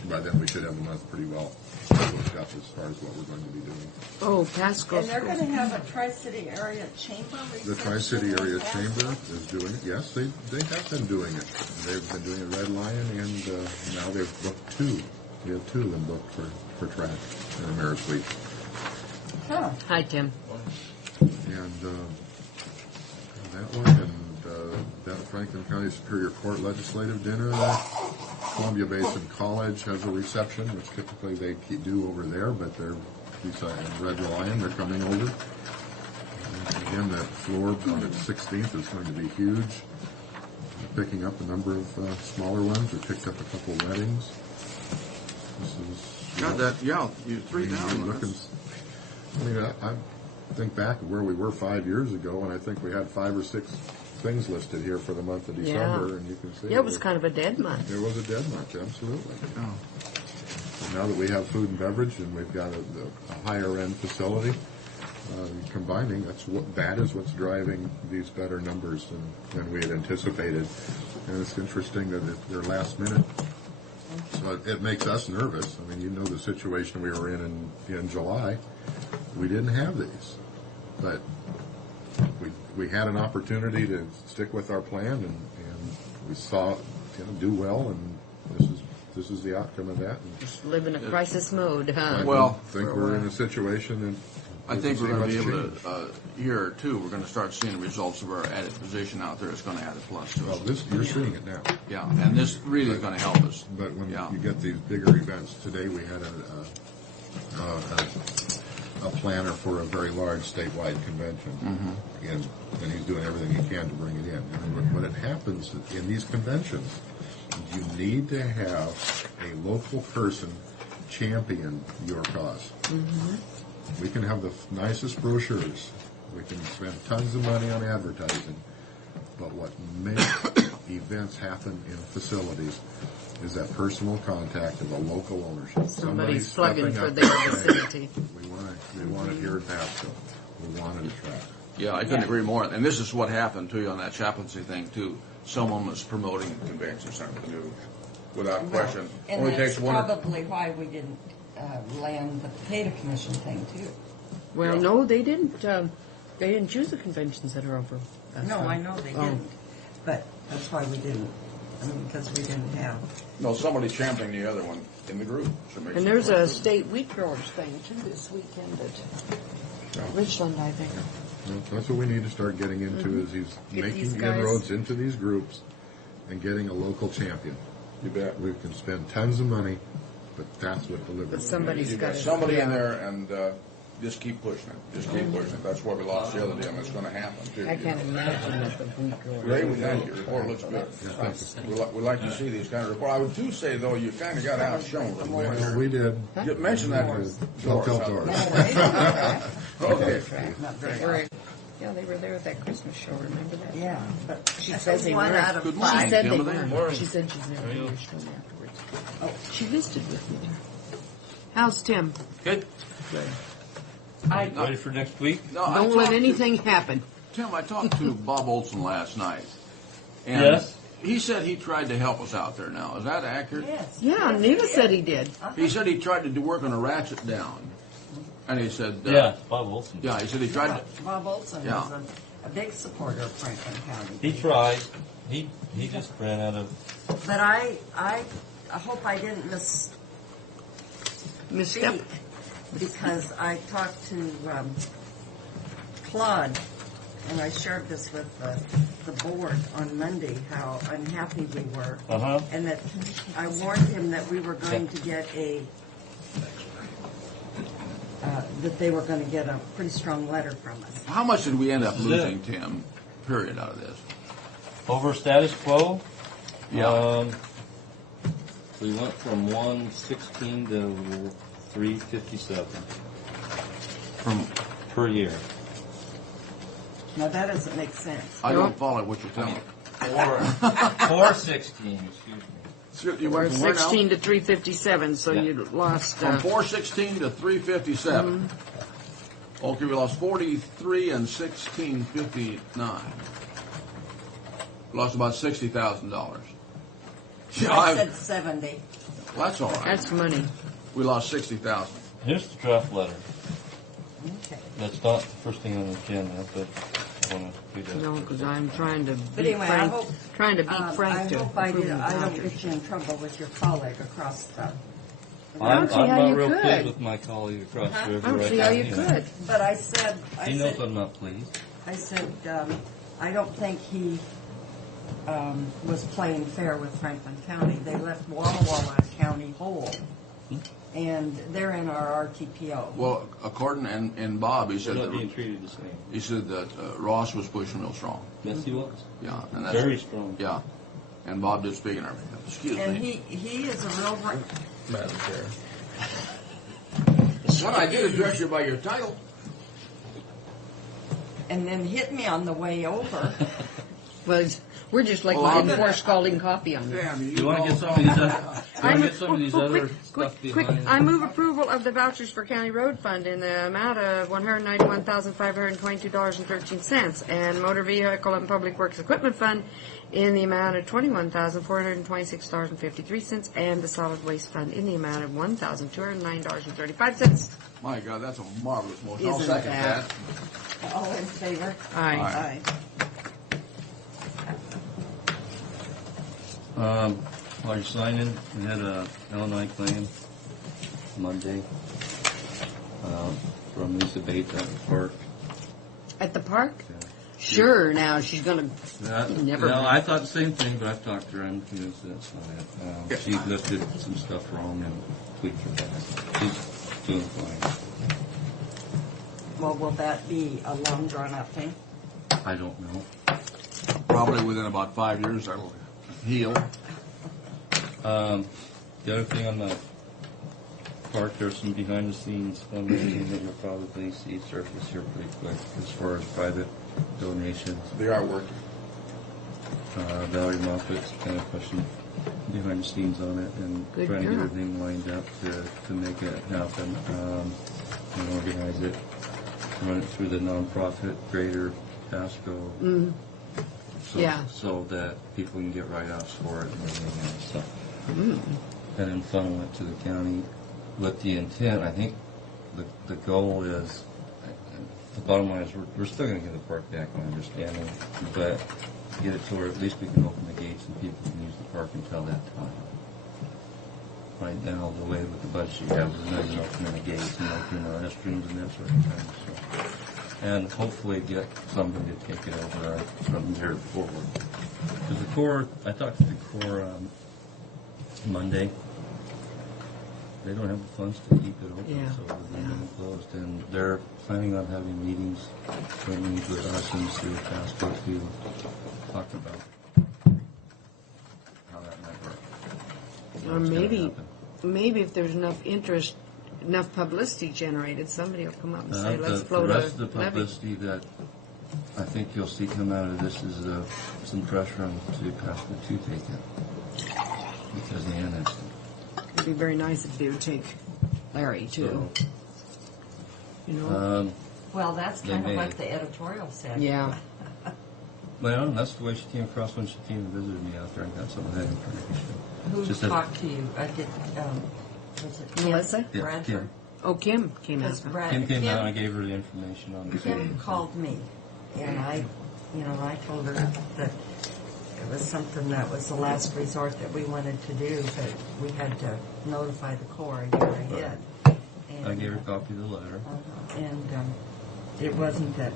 By then, we should have the month pretty well booked up as far as what we're going to be doing. Oh, Pasco. And they're going to have a Tri-City Area Chamber The reception Tri-City in Area Pasco? Chamber is doing it. Yes, they have been doing it. They've been doing it Red Lion, and now they've booked two. We have two of them booked for track in Amerisweet. Huh. Hi, Tim. And that one, and that Franklin County Superior Court Legislative Dinner that Columbia Basin College has a reception, which typically they do over there, but they're beside Red Lion, they're coming over. And again, that floor on the 16th is going to be huge. They're picking up a number of smaller ones. We picked up a couple weddings. This is God, that you 3,000. I mean, I think back of where we were 5 years ago, and I think we had 5 or 6 things listed here for the month of December, and you can see Yeah, it was kind of a dead month. There was a dead month, absolutely. Now that we have food and beverage, and we've got a higher end facility, combining, that is what's driving these better numbers than we had anticipated. And it's interesting that they're last minute. So it makes us nervous. I mean, you know the situation we were in July. We didn't have these, but we had an opportunity to stick with our plan, and we saw it do well, and this is the outcome of that. And Just live in a crisis mode, huh? Well, I think we're in a situation that I think we're going to be able change. to, here too, we're going to start seeing the results of our added position out there. It's going to add a plus to Well, us. you're seeing it now. Yeah, and this really is going to help us. But when Yeah. you get these bigger events, today we had a planner for a very large statewide convention, and he's doing everything he can to bring it in. And when it happens in these conventions, you need to have a local person champion your cause. We can have the nicest brochures. We can spend tons of money on advertising. But what makes events happen in facilities is that personal contact of a local ownership. Somebody's stepping plugging for up their and saying, vicinity. We want it here in Pasco. We want it at track. Yeah, I couldn't agree more. And this is what happened to you on that chaplaincy thing too. Someone was promoting the convention center to without question. And Only that's takes one. probably why we didn't land the potato commission thing too. Well, no, they didn't. They didn't choose the convention center over. No, I know they didn't, but that's why we didn't. I mean, because we didn't have. No, somebody championing the other one in the group. And there's a state wheat growers thing too this weekend at Richland, I think. That's what we need to start getting into is Get making these guys- inroads into these groups and getting a local champion. You bet. We can spend tons of money, but that's what delivers. But somebody's You got got to. somebody in there, and just keep pushing it. Just keep pushing it. That's where we lost the other deal, and it's going to happen too. I can't imagine that the wheat growers. Ray, we thank you. Your report looks good. We like to see these kind of reports. I would too say though, you kind of got outshone. Well, we did. You mentioned that Tell to Doris. Okay. Not very. Yeah, they were there at that Christmas show. Remember that? Yeah, but She that's says they one weren't. out of Good She morning, five. said they Timothy. weren't. She said she's never been to Richmond afterwards. Oh, she visited with me there. How's Tim? Good. Ready for next week? No, I Don't talked let to- anything happen. Tim, I talked to Bob Olson last night. And Yes. he said he tried to help us out there now. Is that accurate? Yes. Yeah, Neva said he did. He said he tried to do work on a ratchet down. And he said... Yeah, Bob Wilson. Yeah, he said he tried to... Bob Olson is Yeah. a big supporter of Franklin County. He tried. He just ran out of. But I hope I didn't Misstep. because I talked to Claude, and I shared this with the board on Monday, how unhappy we were. Uh-huh. And that I warned him that we were going to get that they were going to get a pretty strong letter from us. How much did we end up losing, Tim, period, out of this? Over status quo, Yeah. we went from 116 to 357 From per year. Now, that doesn't make sense. I don't follow what you're telling me. 416, excuse me. You We're went from where now? 16 to 357, so Yeah. you lost. From 416 to 357. Okay, we lost 43 and 1659. Lost about $60,000. I said 70. Well, that's all right. That's money. We lost 60,000. Here's the draft letter. Okay. That's not the first thing on the agenda, but I want to do that. No, because I'm trying to But beat anyway, Frank. I hope, Trying to beat Frank I to hope approve the I don't vouchers. get you in trouble with your colleague across the... I'm see how not you real could. pleased with my colleague across the I river don't right see now. how you know. could. But I said, He knows I'm not pleased. I don't think he was playing fair with Franklin County. They left Walla Walla County whole, and they're in our RTPO. Well, according and Bob, he They're said not being that treated the same. he said that Ross was pushing real strong. Yes, he was. Yeah, and that's Very strong. Yeah, and Bob did speak in our behalf. Excuse And me. he is a real... Madam Chair. Well, I did address you by your title. And then hit me on the way over. Well, we're just like Well, we I'm- didn't pour scalding coffee on you. Damn, You want to get some of these other, you want to get some of these other stuff quick, behind? I move approval of the vouchers for County Road Fund in the amount of $191,522.13, and Motor Vehicle and Public Works Equipment Fund in the amount of $21,426.53, and the Solid Waste Fund in the amount of $1,209.35. My God, that's a marvelous motion. I'll Isn't second that? that. All in favor? Aye. Aye. While you're signing, we had a Illinois claim Monday from Lisa Bates at the park. At the park? Yeah. Sure, now she's going That, to never. no, I thought the same thing, but I've talked to her. I'm convinced that's not it. She lifted some stuff wrong and tweaked her back. She's doing fine. Well, will that be a long drawn-out thing? I don't know. Probably within about 5 years, I will heal. The other thing on the park, there's some behind-the-scenes fundraising that you'll probably see surface here pretty quick as far as private donations. They are working. Valerie Moffitt's kind of pushing behind the scenes on it and Good trying to get girl. everything lined up to make it happen and organize it, run it through the nonprofit Greater Pasco. So, Yeah. so that people can get write-offs for it and everything else. So. And then funnel it to the county with the intent. I think the goal is, the bottom line is we're still going to get the park back, my understanding, but get it to where at least we can open the gates and people can use the park until that time. Right now, the way with the budget you have is not even opening the gates and opening the restrooms and that sort of thing. So. And hopefully get somebody to take it over from here forward. Because the Corps, I talked to the Corps Monday. They don't have the funds to keep it open, Yeah. so they're being closed. And they're planning on having meetings, meetings with us and City of Pasco to talk about how that might work. Or What's gonna maybe happen. if there's enough interest, enough publicity generated, somebody will come up and say, let's The float rest of a the levy. publicity that I think you'll see come out of this is some pressure on City of Pasco to take it because they annexed it. It'd be very nice if they would take Larry, too. So, You know? Well, that's They kind of may. what the editorial said. Yeah. Well, that's the way she came across when she came and visited me out there and got some of that information. Who Just that- talked to you? I did, was it Kim? Melissa? Yeah, Bradford? Kim. Oh, Kim came out. Because Brad- Kim came out and I gave her the information on the Kim called me, and I told her that it was something that was the last resort that we wanted to do, but we had to notify the Corps a year ahead. And, I gave her a copy of the letter. And it wasn't that,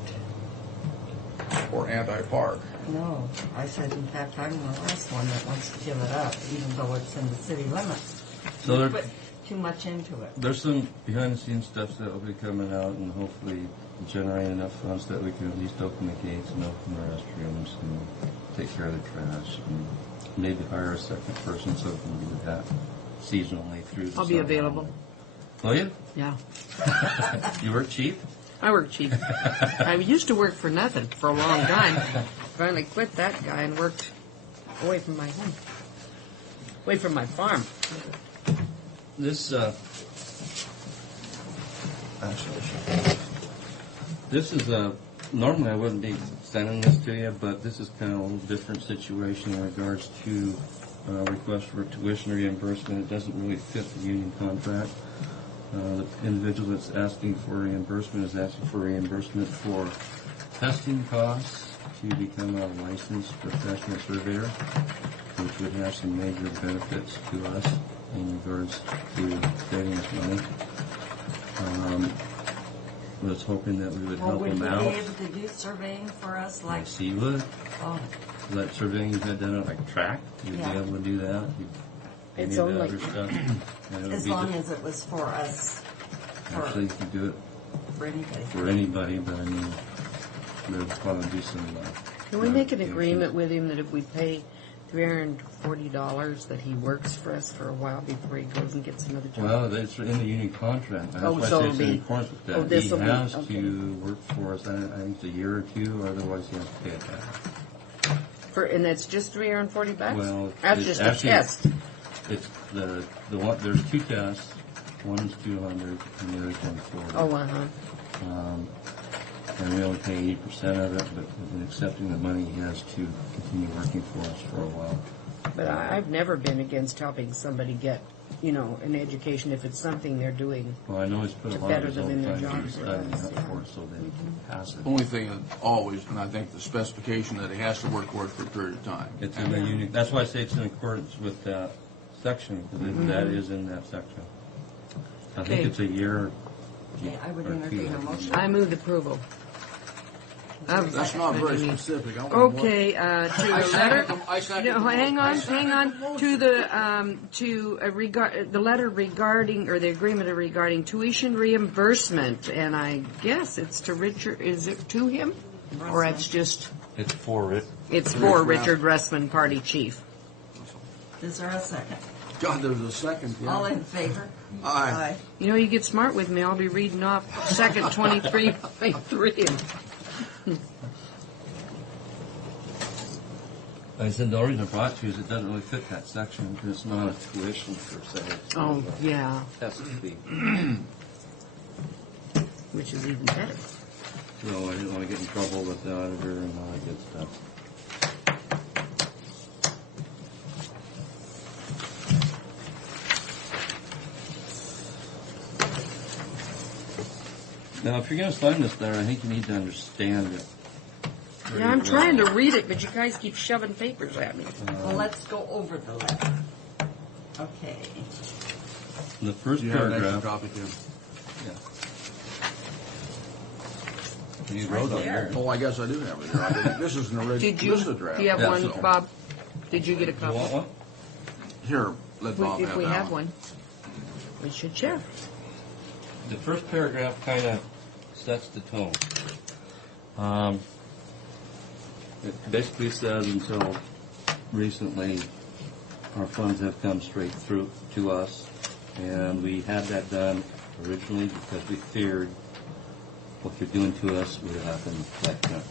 Or anti-park. no, I said, in fact, I'm the last one that wants to give it up, even though it's in the city limits. So We there- put too much into it. There's some behind-the-scenes stuff that will be coming out and hopefully generate enough funds that we can at least open the gates and open the restrooms and take care of the trash and maybe hire a second person so we can do that seasonally through the I'll be summer. available. Will you? Yeah. You work cheap? I work cheap. I used to work for nothing for a long time. Finally quit that guy and worked away from my home. Away from my farm. This, this is normally I wouldn't be sending this to you, but this is kind of a little different situation in regards to request for tuition reimbursement. It doesn't really fit the union contract. The individual that's asking for reimbursement is asking for reimbursement for testing costs to become a licensed professional surveyor, which would have some major benefits to us in regards to saving us money. Was hoping that we would help would him you out. be able to do surveying for us like, Yes, he would. oh, That surveying you had done at like track, you'd Yeah. be able to do that. Any It's of the only- other stuff. And it would as be long just- as it was for us, Actually, you could do it for anybody. for anybody, but I mean, there'd probably be some. Can we make an modifications. agreement with him that if we pay $340 that he works for us for a while before he goes and gets another job? Well, it's in the union contract. That's Oh, why so I say it'll it's in be- accordance with that. oh, He this'll be- has okay. to work for us, I think it's a year or two, otherwise he has to pay it back. And that's just $340? Well, That's it's just actually- a test. It's the one, there's two tests. One's 200 and the other's 140. Oh, uh-huh. And we only pay 80% of it, but in accepting the money, he has to continue working for us for a while. But I've never been against helping somebody get, an education if it's something they're doing. Well, I know he's put a To lot of better his them own in their time job into for studying us, up yeah. for it so they can pass it. Only thing that always, and I think the specification that he has to work for it for a period of time. It's in the union. That's why I say it's in accordance with that section, because that is in that section. I think Okay. it's a year. Okay, I would or entertain two. a motion. I moved approval. That's not very specific. I want Okay, to the letter. I second No, the motion. hang on. To the letter regarding, or the agreement regarding tuition reimbursement, and I guess it's to Richard. Is it to him, or it's just? It's for it. It's for Richard Russman, party chief. Is there a second? God, there's a second. yeah. All in favor? Aye. You get smart with me. I'll be reading off second 23.3. I said the reason I brought it to you is it doesn't really fit that section because it's not a tuition per se. It's Oh, yeah, has to be. which is even better. So I didn't want to get in trouble with the auditor and all that good stuff. Now, if you're going to sign this there, I think you need to understand it. Yeah, I'm trying to read it, but you guys keep shoving papers at me. Well, let's go over the letter. Okay. The first You have an extra paragraph. copy, Tim? You Right wrote on there. there. Oh, I guess I do have it here. I didn't- This is an original. Did you? This is a draft. Do you have Yeah, one, so- Bob? Did you get a You copy? want one? Here, let Bob If have we that have one, we should share. The first paragraph kind of sets the tone. It basically says until recently, our funds have come straight through to us, and we had that done originally because we feared what you're doing to us would happen like that.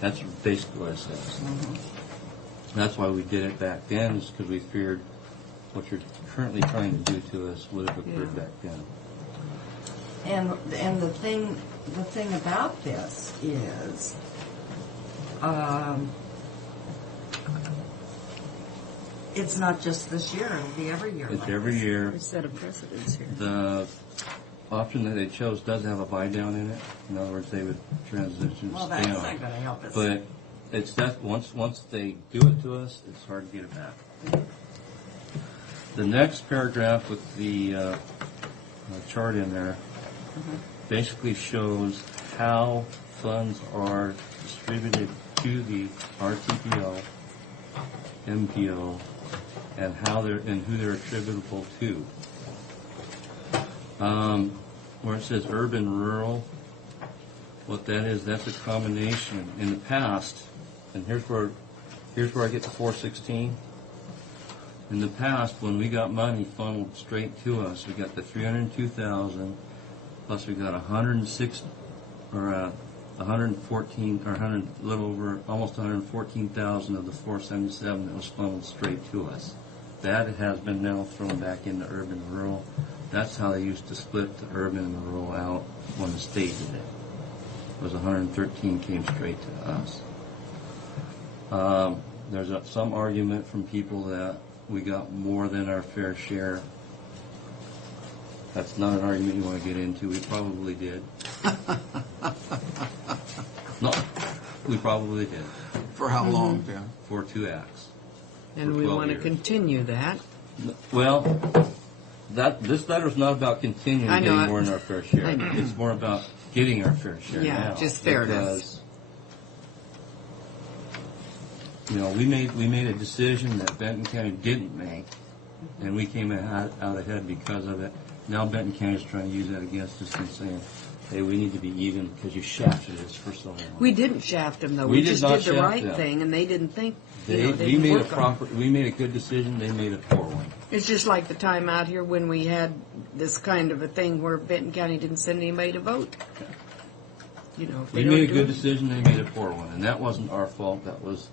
That's basically what it says. That's why we did it back then, is because we feared what you're currently trying to do to us would have occurred back then. And the thing about this is, it's not just this year; it'll be every year. It's like every this. year. We set a precedence here. The option that they chose does have a buy down in it. In other words, they would transition Well, stay that's on. not going to help us. But it's that once they do it to us, it's hard to get it back. The next paragraph with the chart in there basically shows how funds are distributed to the RTPO, MPO, and who they're attributable to. Where it says urban, rural, what that is, that's a combination. In the past, and here's where I get to 416. In the past, when we got money funneled straight to us, we got the 302,000, plus we got 106 or 114 or 100, a little over almost 114,000 of the 477 that was funneled straight to us. That has been now thrown back into urban and rural. That's how they used to split the urban and the rural out when the state did it. It was 113 came straight to us. There's some argument from people that we got more than our fair share. That's not an argument you want to get into. We probably did. No, we probably did. For how long, Tim? For 2 acts. And we want to continue that. Well, this letter's not about continuing getting more than our fair share. It's more about getting our fair share now. Just fairness. Because, we made a decision that Benton County didn't make, and we came out ahead because of it. Now Benton County's trying to use that against us and saying, hey, we need to be even because you shafted us for so long. We didn't shaft them, though. We just did did the right thing, and they didn't think. We made a good decision. They made a poor one. It's just like the time out here when we had this kind of a thing where Benton County didn't send anybody to vote. We made a good decision. They made a poor one, and that wasn't our fault. That was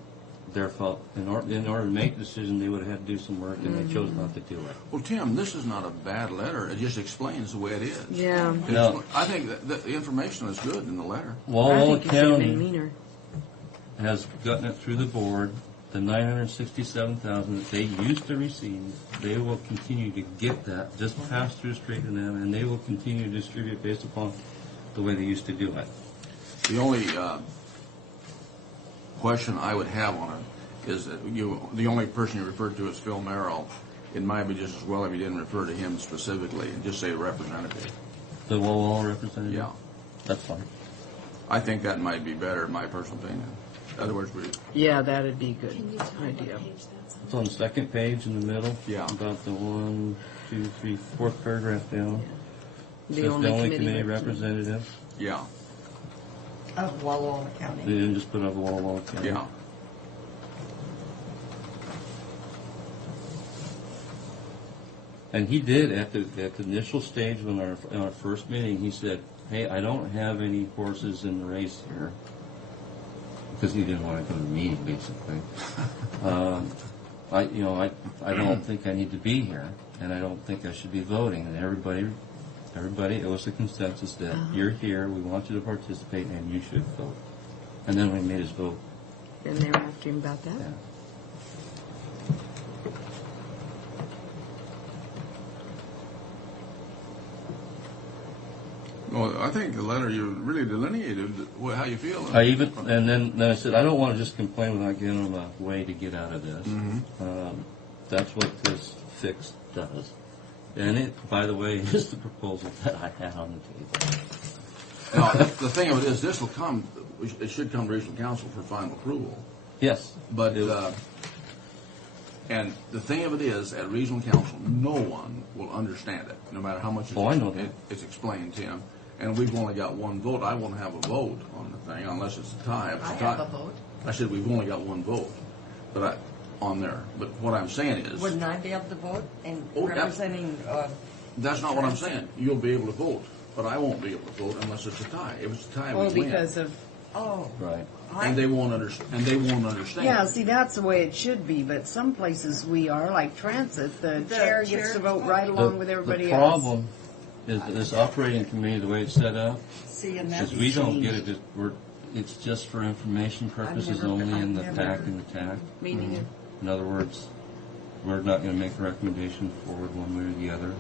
their fault. In order to make a decision, they would have had to do some work, and they chose not to do it. Well, Tim, this is not a bad letter. It just explains the way it is. Yeah. I think that the information is good in the letter. Walla Walla County has gotten it through the board. The $967,000 that they used to receive, they will continue to get that, just pass through straight to them, and they will continue to distribute based upon the way they used to do it. The only question I would have on it is that the only person you referred to is Phil Merrill. It might be just as well if you didn't refer to him specifically and just say representative. The Walla Walla representative? Yeah. That's fine. I think that might be better, in my personal opinion. In other words, yeah, that'd be a good idea. It's on the second page in the middle. Yeah. About the 1, 2, 3, 4th paragraph down. The only committee representative. Yeah. Of Walla Walla County. They didn't just put up Walla Walla County. Yeah. And he did at the initial stage when our first meeting. He said, "Hey, I don't have any horses in the race here," because he didn't want to go to the meeting, basically. I don't think I need to be here, and I don't think I should be voting. And everybody, it was a consensus that you're here, we want you to participate, and you should vote. And then we made his vote. And they were after him about that? Yeah. Well, I think the letter you really delineated how you feel. And then I said, I don't want to just complain without giving them a way to get out of this. Mm-hmm. That's what this fix does. And it, by the way, is the proposal that I had on the table. Now, the thing of it is, this will come. It should come to regional council for final approval. Yes, but and the thing of it is, at regional council, no one will understand it, no matter how much it's explained to him. And we've only got one vote. I won't have a vote on the thing unless it's a tie. I have a vote. I said we've only got one vote, on there. But what I'm saying is, wouldn't I be able to vote in representing? That's not what I'm saying. You'll be able to vote, but I won't be able to vote unless it's a tie. If it's a tie, we win. Because of right. And they won't understand. Yeah, see, that's the way it should be. But some places we are, like transit, the chair gets to vote right along with everybody else. The problem is that this operating committee, the way it's set up, is we don't get it. It's just for information purposes only in the PAC and the TAC. Meaning it. In other words, we're not going to make a recommendation forward one way or the other.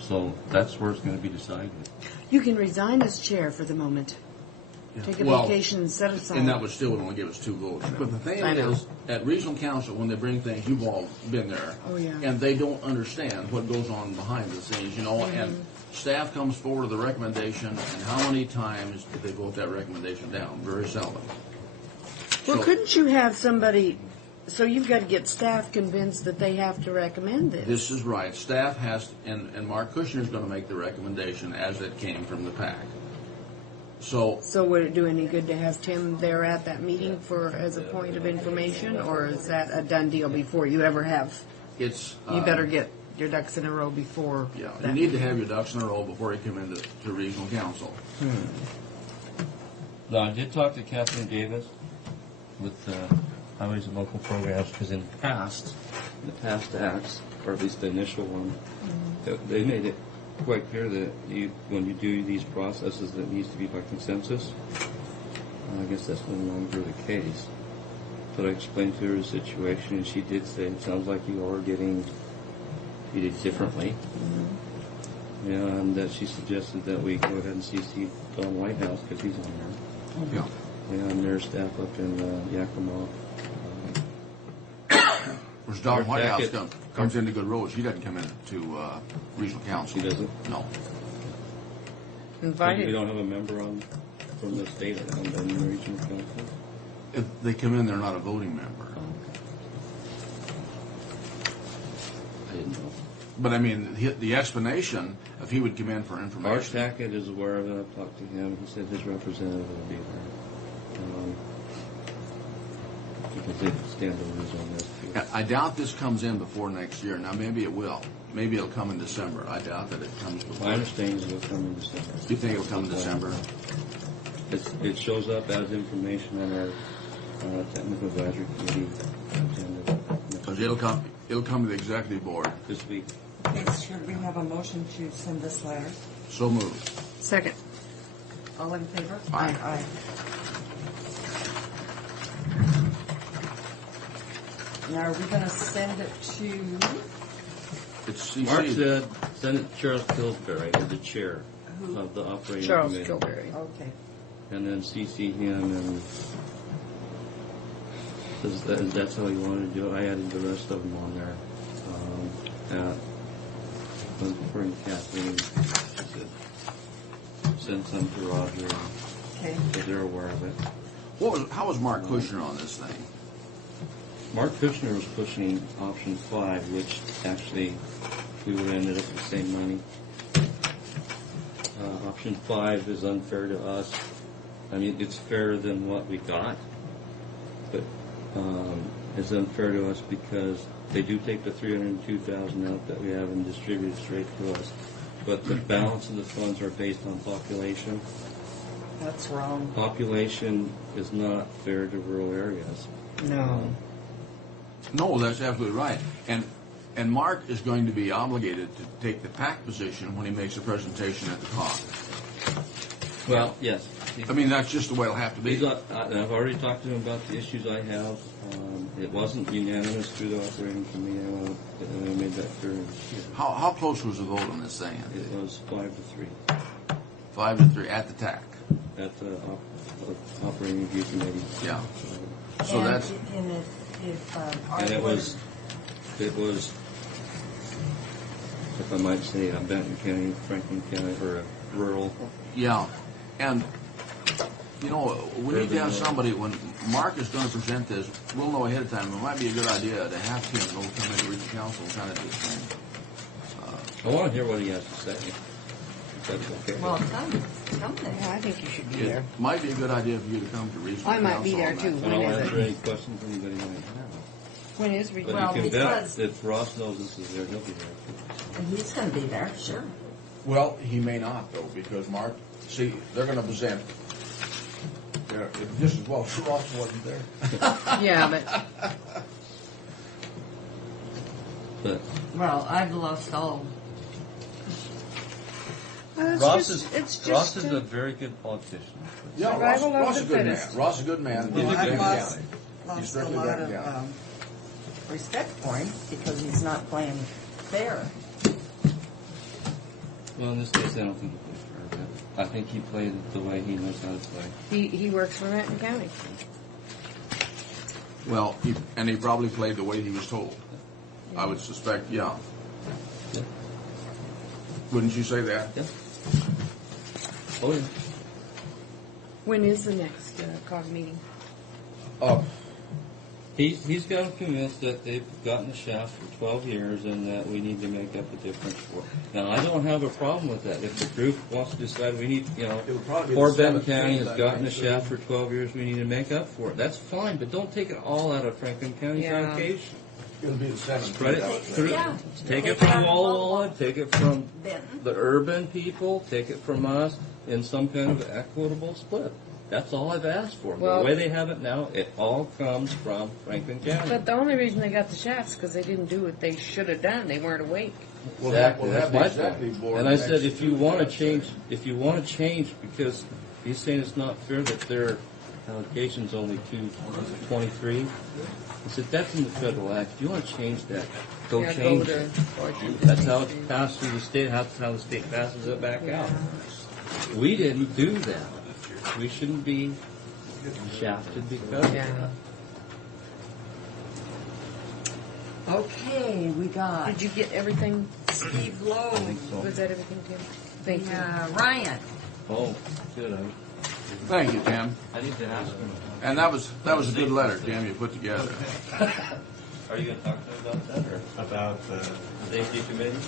So that's where it's going to be decided. You can resign as chair for the moment. Take a Well, vacation and set aside. And that would still only give us 2 votes. But the thing I know. is, at regional council, when they bring things, you've all been there. Oh, yeah. And they don't understand what goes on behind the scenes, you know, Mm-hmm. and staff comes forward with a recommendation, and how many times do they vote that recommendation down? Very seldom. Well, So- couldn't you have somebody, so you've got to get staff convinced that they have to recommend this. This is right. Staff has, and Mark Kushner is going to make the recommendation as it came from the PAC. So So would it do any good to have Tim there at that meeting as a point of information, or is that a done deal before you ever have? it's. You better get your ducks in a row before. Yeah, you that need to have your ducks in a row before you come into regional council. No, I did talk to Kathleen Davis with Highways and Local Programs, because in the past acts, or at least the initial one, they made it quite clear that when you do these processes, it needs to be by consensus. I guess that's no longer the case. But I explained to her the situation, and she did say, it sounds like you are getting treated differently. And that she suggested that we go ahead and CC Don Whitehouse, because he's on there. Yeah. And their staff up in Yakima. Whereas Don Our Whitehouse packet- comes into Good Roads. He doesn't come into regional council. He doesn't? No. We Invited. don't have a member from the state on the regional council. If they come in, they're not a voting member. I didn't know. But I mean, the explanation, if he would come in for Art information. Tackett is aware of it. I've talked to him. He said his representative will be there. Because they stand to lose on this too. I doubt this comes in before next year. Now, maybe it will. Maybe it'll come in December. I doubt that it comes before. My understanding is it'll come in December. Do you think it'll come in December? It shows up as information on our technical advisory committee agenda Because it'll come to the executive board. this week. Okay, should we have a motion to send this letter? So moved. Second. All in favor? Aye. Aye. Now, are we going to send it to, It's Mark CC. said, send it to Charles Pillsbury, as the chair of the operating Charles committee. Kilberry. okay. And then CC him, and that's how you wanted to do it. I added the rest of them on there. I was referring to Kathleen. She said, send some to Roger, Okay. so they're aware of it. How was Mark Kushner on this thing? Mark Kushner was pushing option 5, which actually we would have ended up with the same money. Option 5 is unfair to us. I mean, it's fairer than what we got, but it's unfair to us because they do take the $302,000 out that we have and distribute it straight to us. But the balance of the funds are based on population. That's wrong. Population is not fair to rural areas. No. No, that's absolutely right. And Mark is going to be obligated to take the PAC position when he makes a presentation at the COG. Well, yes. I mean, that's just the way it'll have to be. I've already talked to him about the issues I have. It wasn't unanimous through the operating committee. I made that clear. How close was the vote on this thing? It was 5-3 5-3 at the TAC. at the operating review committee. Yeah. So And that's if And it was, if I might say, Benton County, Franklin County, or a rural. yeah. And you know, we need to have somebody when Mark is going to present this. We'll know ahead of time. It might be a good idea to have him go come into regional council and kind of do this thing. I want to hear what he has to say. If that's okay. Well, come there. Yeah, I think you should be It there. might be a good idea for you to come to regional council. I might be there on that. too. And I'll When is answer it? any questions anybody might have. When is But regional? Well, you can bet because- if Ross knows this is there, he'll be there too. And he's going to be there, sure. Well, he may not though, because Mark, see, they're going to present. Just as well, Ross wasn't there. Yeah, but But Well, I've lost all. Ross is a very good politician. Yeah, Survival of Ross is a the good man. fittest. Ross is a good man. He's a Well, good I've He's lost He's a strictly lot that of guy. respect for him because he's not playing fair. Well, in this case, I don't think he plays fair. I think he played it the way he knows how to play. He works for Renton County. Well, he probably played the way he was told. I would suspect, yeah. Yeah. Wouldn't you say that? Yeah. Oh, yeah. When is the next COG meeting? Oh. He's got him convinced that they've gotten the shaft for 12 years and that we need to make up the difference for it. Now, I don't have a problem with that. If the group wants to decide we need, Fort Benton County has gotten the shaft for 12 years, we need to make up for it. That's fine, but don't take it all out of Franklin County's allocation. It'll be the 17th. Spread it through. Yeah. Take it from Walla Walla, take it from the urban people, take it from us in some kind of equitable split. That's all I've asked for. Well, the way they have it now, it all comes from Franklin County. But the only reason they got the shafts because they didn't do what they should have done. They weren't awake. Exactly. We'll have That's the my executive point. board And I said, next if you want to change, because he's saying it's not fair that their allocation's only 223. I said, that's in the federal act. If you want to change that, go change it. That's how it's passed through the state. That's how the state passes it back out. We didn't do that. We shouldn't be shafted because of that. Okay, we got Did you get everything? Steve Lowe. I think so. Was that everything, Tim? Thank you. Ryan. Oh, good. Thank you, Tim. I need to ask him. And that was a good letter, Tim, you put together. Are you going to talk to him about that, or About the safety committee?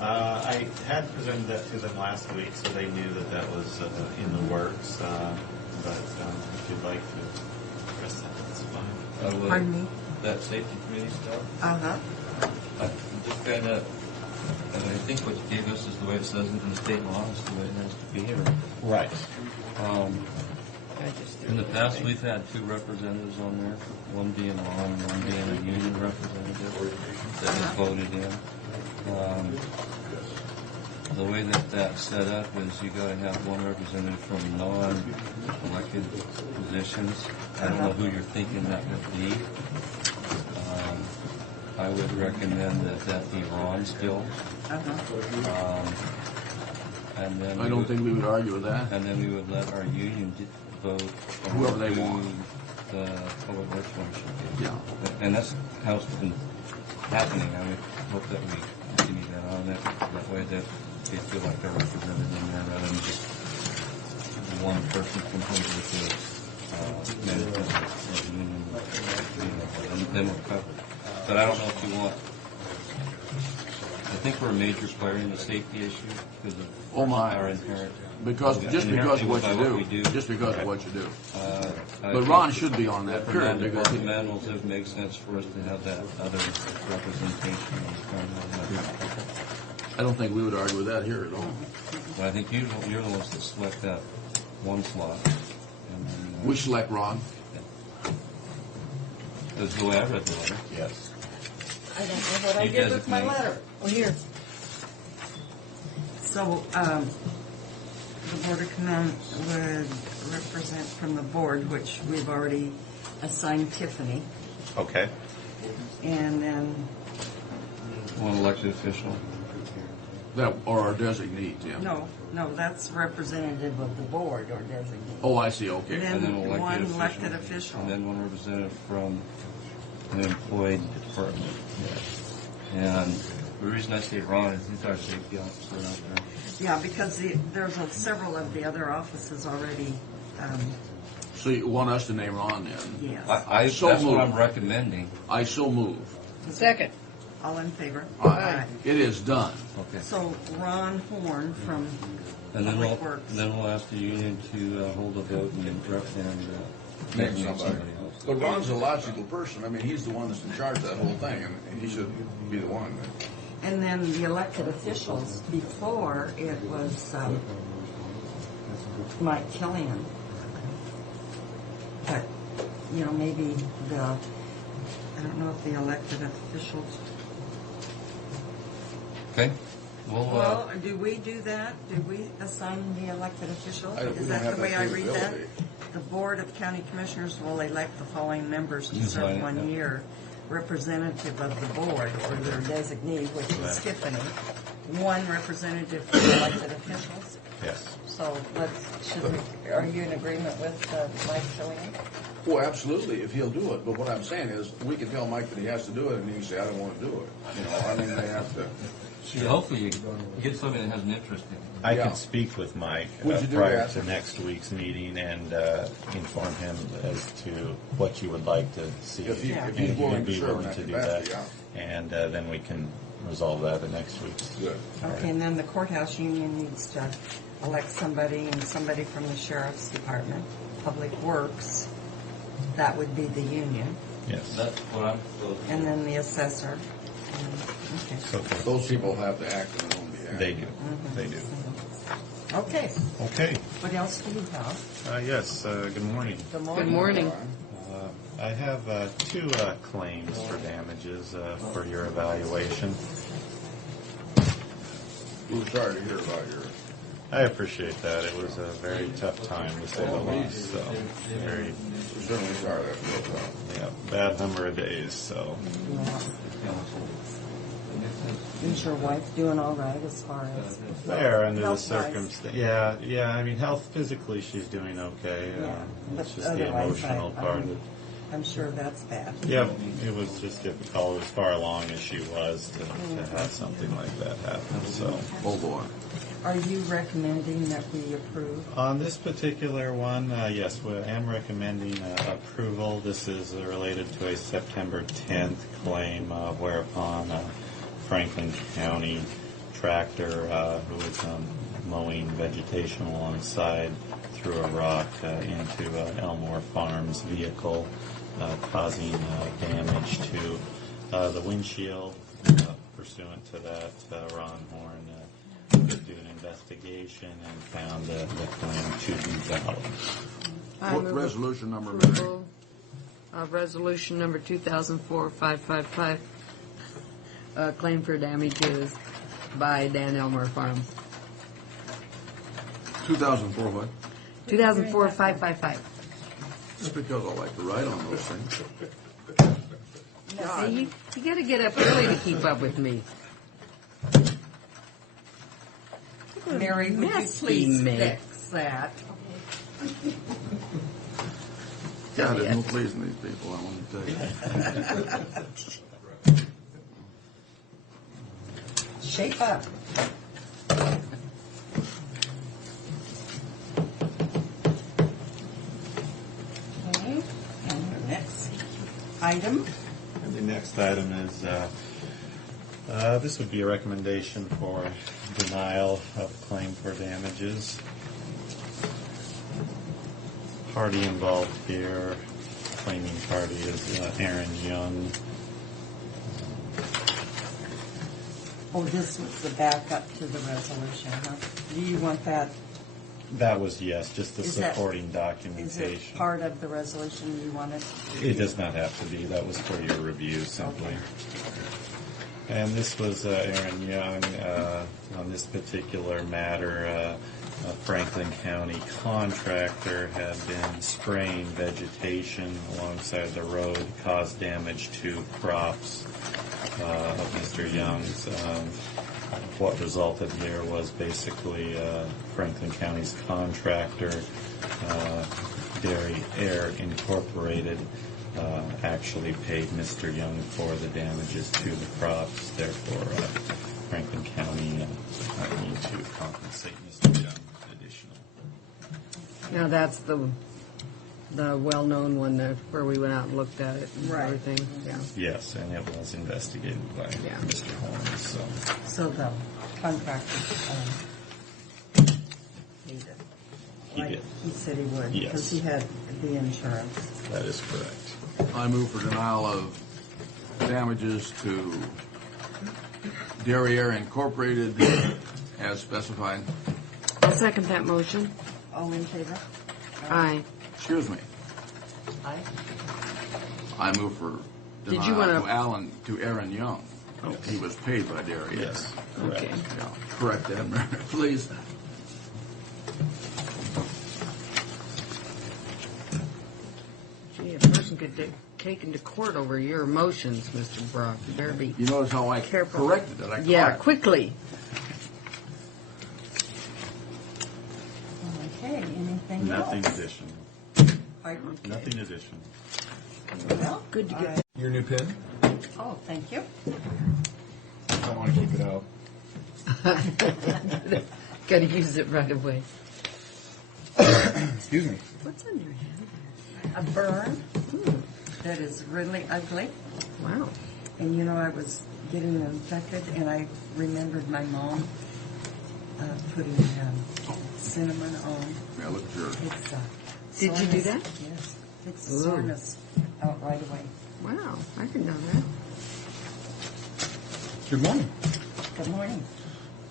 I had presented that to them last week, so they knew that that was in the works. But if you'd like to address that, that's fine. Pardon me? That safety committee stuff? Uh-huh. I just kind of, and I think what you gave us is the way it says it in the state law, is the way it has to be here. Right. In the past, we've had two representatives on there, one being law and one being a union representative that was voted in. The way that that's set up is you got to have one representative from non-elected positions. I don't know who you're thinking that would be. I would recommend that be Ron still. And then I don't think we would argue with that. And then we would let our union vote on Whoever they who want. the public works one should be. Yeah. And that's how it's been happening. I would hope that we continue that on that way that they feel like they're represented in there rather than just one person completely to management of the union. And then we're covered. But I don't know if you want. I think we're a major player in the safety issue because of our inherent. Just because of what you do. Just because of what you do. But Ron should be on that period because the manuals have made sense for us to have that other representation. I don't think we would argue with that here at all. But I think you're the ones that select that one slot. And then, we select Ron. That's the way I read the letter. Yes. I don't know what I You did with my designate. letter. Oh, here. So, the Board of Command would represent from the board, which we've already assigned Tiffany, Okay. and then, One elected official. That, or our designee, Tim. no, that's representative of the board or designee. Oh, I see, okay. And then an one elected official. And then one representative from an employed department. And the reason I say Ron is he's our safety officer out there. Yeah, because there's several of the other offices already, So you want us to name Ron then? yes. So that's what moved. I'm recommending. I so move. Second. All in favor? Aye. It is done. Okay. So Ron Horn from And then Public Works. we'll ask the union to hold a vote and Name name somebody. somebody else. But Ron's a logical person. I mean, he's the one that's in charge of that whole thing, and he should be the one. And then the elected officials, before it was Mike Killian. But, maybe I don't know if the elected officials. Okay. Well, do we do that? Do we assign the elected officials? Is that the way I read that? The Board of County Commissioners will elect the following members to serve 1 year. Representative of the board or their designee, which is Tiffany. One representative for the elected officials. Yes. So are you in agreement with Mike showing it? Well, absolutely, if he'll do it. But what I'm saying is, we can tell Mike that he has to do it, and he can say, I don't want to do it. You know, I mean, they have to. Yeah, hopefully you get somebody that has an interest in it. I can speak with Mike Would you do prior that? to next week's meeting and inform him as to what you would like to see. If he- if And he's he willing would to be serve willing in to that do capacity, that. And then we can resolve that at next week's. Good. Okay, and then the courthouse union needs to elect somebody, and somebody from the sheriff's department, public works, that would be the union, Yes. That's what I'm supposed to do. and then the assessor. Okay. Those people have to act on their own behalf. They do. They do. Okay, Okay. what else do you have? Yes, good morning. Good morning. Good morning. I have two claims for damages for your evaluation. We're sorry to hear about your. I appreciate that. It was a very tough time, to say the least. So, very, We're certainly sorry that's broke out. yeah, bad number of days. So, Is your wife doing all right as far as there under the health-wise? circumstance. Yeah. I mean, health physically, she's doing okay. But It's just the otherwise, emotional part of it. I'm sure that's bad. Yeah, it was just difficult as far along as she was to have something like that happen. So, Oh, boy. Are you recommending that we approve? on this particular one, yes, I am recommending approval. This is related to a September 10th claim whereupon Franklin County tractor who was mowing vegetation alongside threw a rock into Elmore Farms vehicle, causing damage to the windshield. Pursuant to that, Ron Horn did do an investigation and found the claim to be valid. I What move resolution number, Mary? approval of resolution number 2004-555, claim for damages by Dan Elmer Farms. 2004 what? 2004-555. Just because I like to write on those things. See, you got to get up early to keep up with me. Mary, would you Mess please he made. fix that? God, there's no pleasing these people, I want to tell you. Shape up. Okay, and the next item. And the next item is this would be a recommendation for denial of claim for damages. Party involved here, claiming party is Aaron Young. Oh, this was the backup to the resolution, huh? Do you want that? That was, yes, just the Is that- supporting Is it documentation. part of the resolution you wanted? It does not have to be. That was for your review simply. And this was Aaron Young on this particular matter. A Franklin County contractor had been spraying vegetation alongside the road, caused damage to crops of Mr. Young's. What resulted here was basically Franklin County's contractor, Dairy Air Incorporated, actually paid Mr. Young for the damages to the crops. Therefore, Franklin County need to compensate Mr. Young additional. Now that's the well-known one that where we went out and looked at it and Right. everything. Yeah. Yes, and it was investigated by Mr. Holmes. So the contractor paid it. He Like did. he said he would, Yes. because he had the insurance. That is correct. I move for denial of damages to Derriere Incorporated as specified. I'll second that motion. All in favor? Aye. Excuse me. Aye. I move for Did you denial wanna- to Aaron Young. He was paid by Derriere. Yes. Okay. Yeah. Correct that, Mary, please. Gee, a person could get taken to court over your emotions, Mr. Brock. You better be You notice how I careful. corrected it? I Yeah, corrected. quickly. Anything Nothing else? additional. Pardon? Nothing additional. Well, Good to get. Your new pen? Oh, thank you. I want to keep it out. Got to use it right away. Excuse me. What's on your hand? A burn that is really ugly. Wow. And you know, I was getting infected, and I remembered my mom putting cinnamon on. Yeah, look at yours. It's, Did you do soreness. that? Yes. It's Ooh. soreness out right away. Wow, I didn't know that. Good morning. Good morning.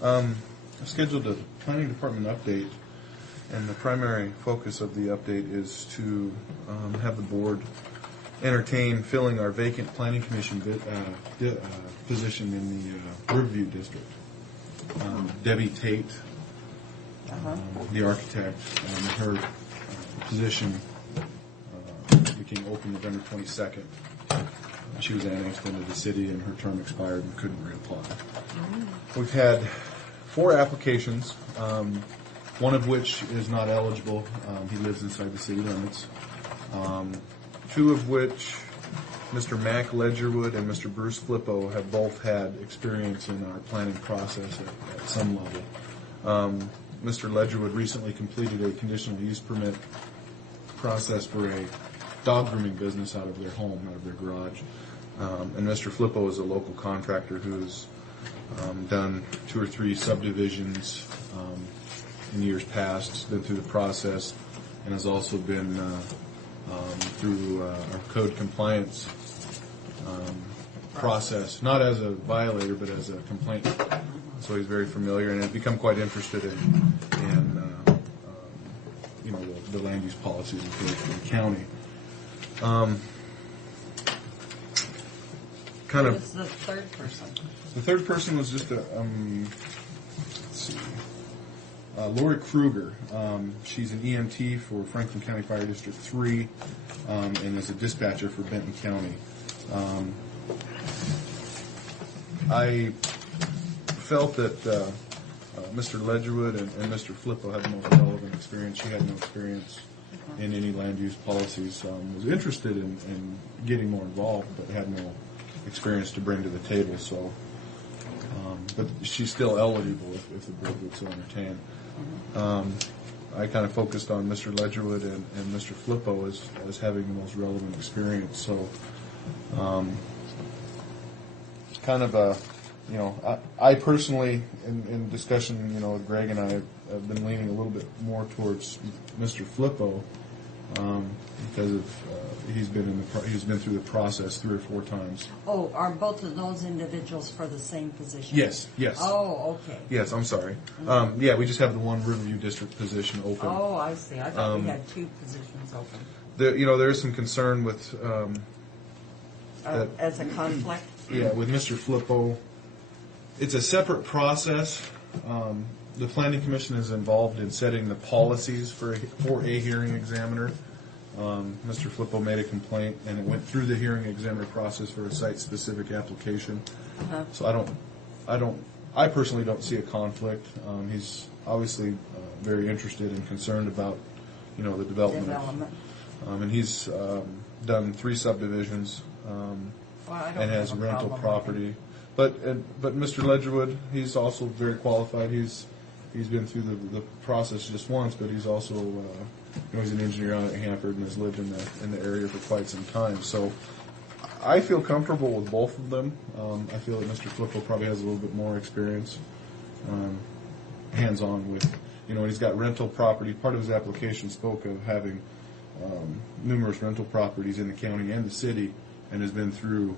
I scheduled a planning department update, and the primary focus of the update is to have the board entertain filling our vacant planning commission position in the Riverview district. Debbie Tate, the architect, her position became open November 22nd. She was annexed into the city, and her term expired and couldn't reapply. We've had 4 applications, one of which is not eligible. He lives inside the city limits. 2 of which, Mr. Mac Ledgerwood and Mr. Bruce Flippo, have both had experience in our planning process at some level. Mr. Ledgerwood recently completed a conditional use permit process for a dog grooming business out of their home, out of their garage. And Mr. Flippo is a local contractor who's done 2 or 3 subdivisions in years past, been through the process, and has also been through our code compliance process, not as a violator, but as a complainant. So he's very familiar and has become quite interested in the land use policies of the county. Who was the third person? The third person was just let's see, Lori Kruger. She's an EMT for Franklin County Fire District 3 and is a dispatcher for Benton County. I felt that Mr. Ledgerwood and Mr. Flippo had the most relevant experience. She had no experience in any land use policies. Was interested in getting more involved, but had no experience to bring to the table. So, but she's still eligible if the board would so entertain. I kind of focused on Mr. Ledgerwood and Mr. Flippo as having the most relevant experience. So, kind of a, I personally, in discussion, with Greg and I, have been leaning a little bit more towards Mr. Flippo because of he's been through the process 3 or 4 times. Oh, are both of those individuals for the same position? Yes. Oh, okay. Yes, I'm sorry. Yeah, we just have the one Riverview district position open. Oh, I see. I thought we had 2 positions open. There is some concern with as a conflict? Yeah, with Mr. Flippo. It's a separate process. The Planning Commission is involved in setting the policies for a hearing examiner. Mr. Flippo made a complaint, and it went through the hearing examiner process for a site-specific application. So I personally don't see a conflict. He's obviously very interested and concerned about, the development. And he's done 3 subdivisions and has rental property. But Mr. Ledgerwood, he's also very qualified. He's been through the process just once, but he's also he's an engineer out at Hanford and has lived in the area for quite some time. So I feel comfortable with both of them. I feel that Mr. Flippo probably has a little bit more experience, hands-on with, he's got rental property. Part of his application spoke of having numerous rental properties in the county and the city, and has been through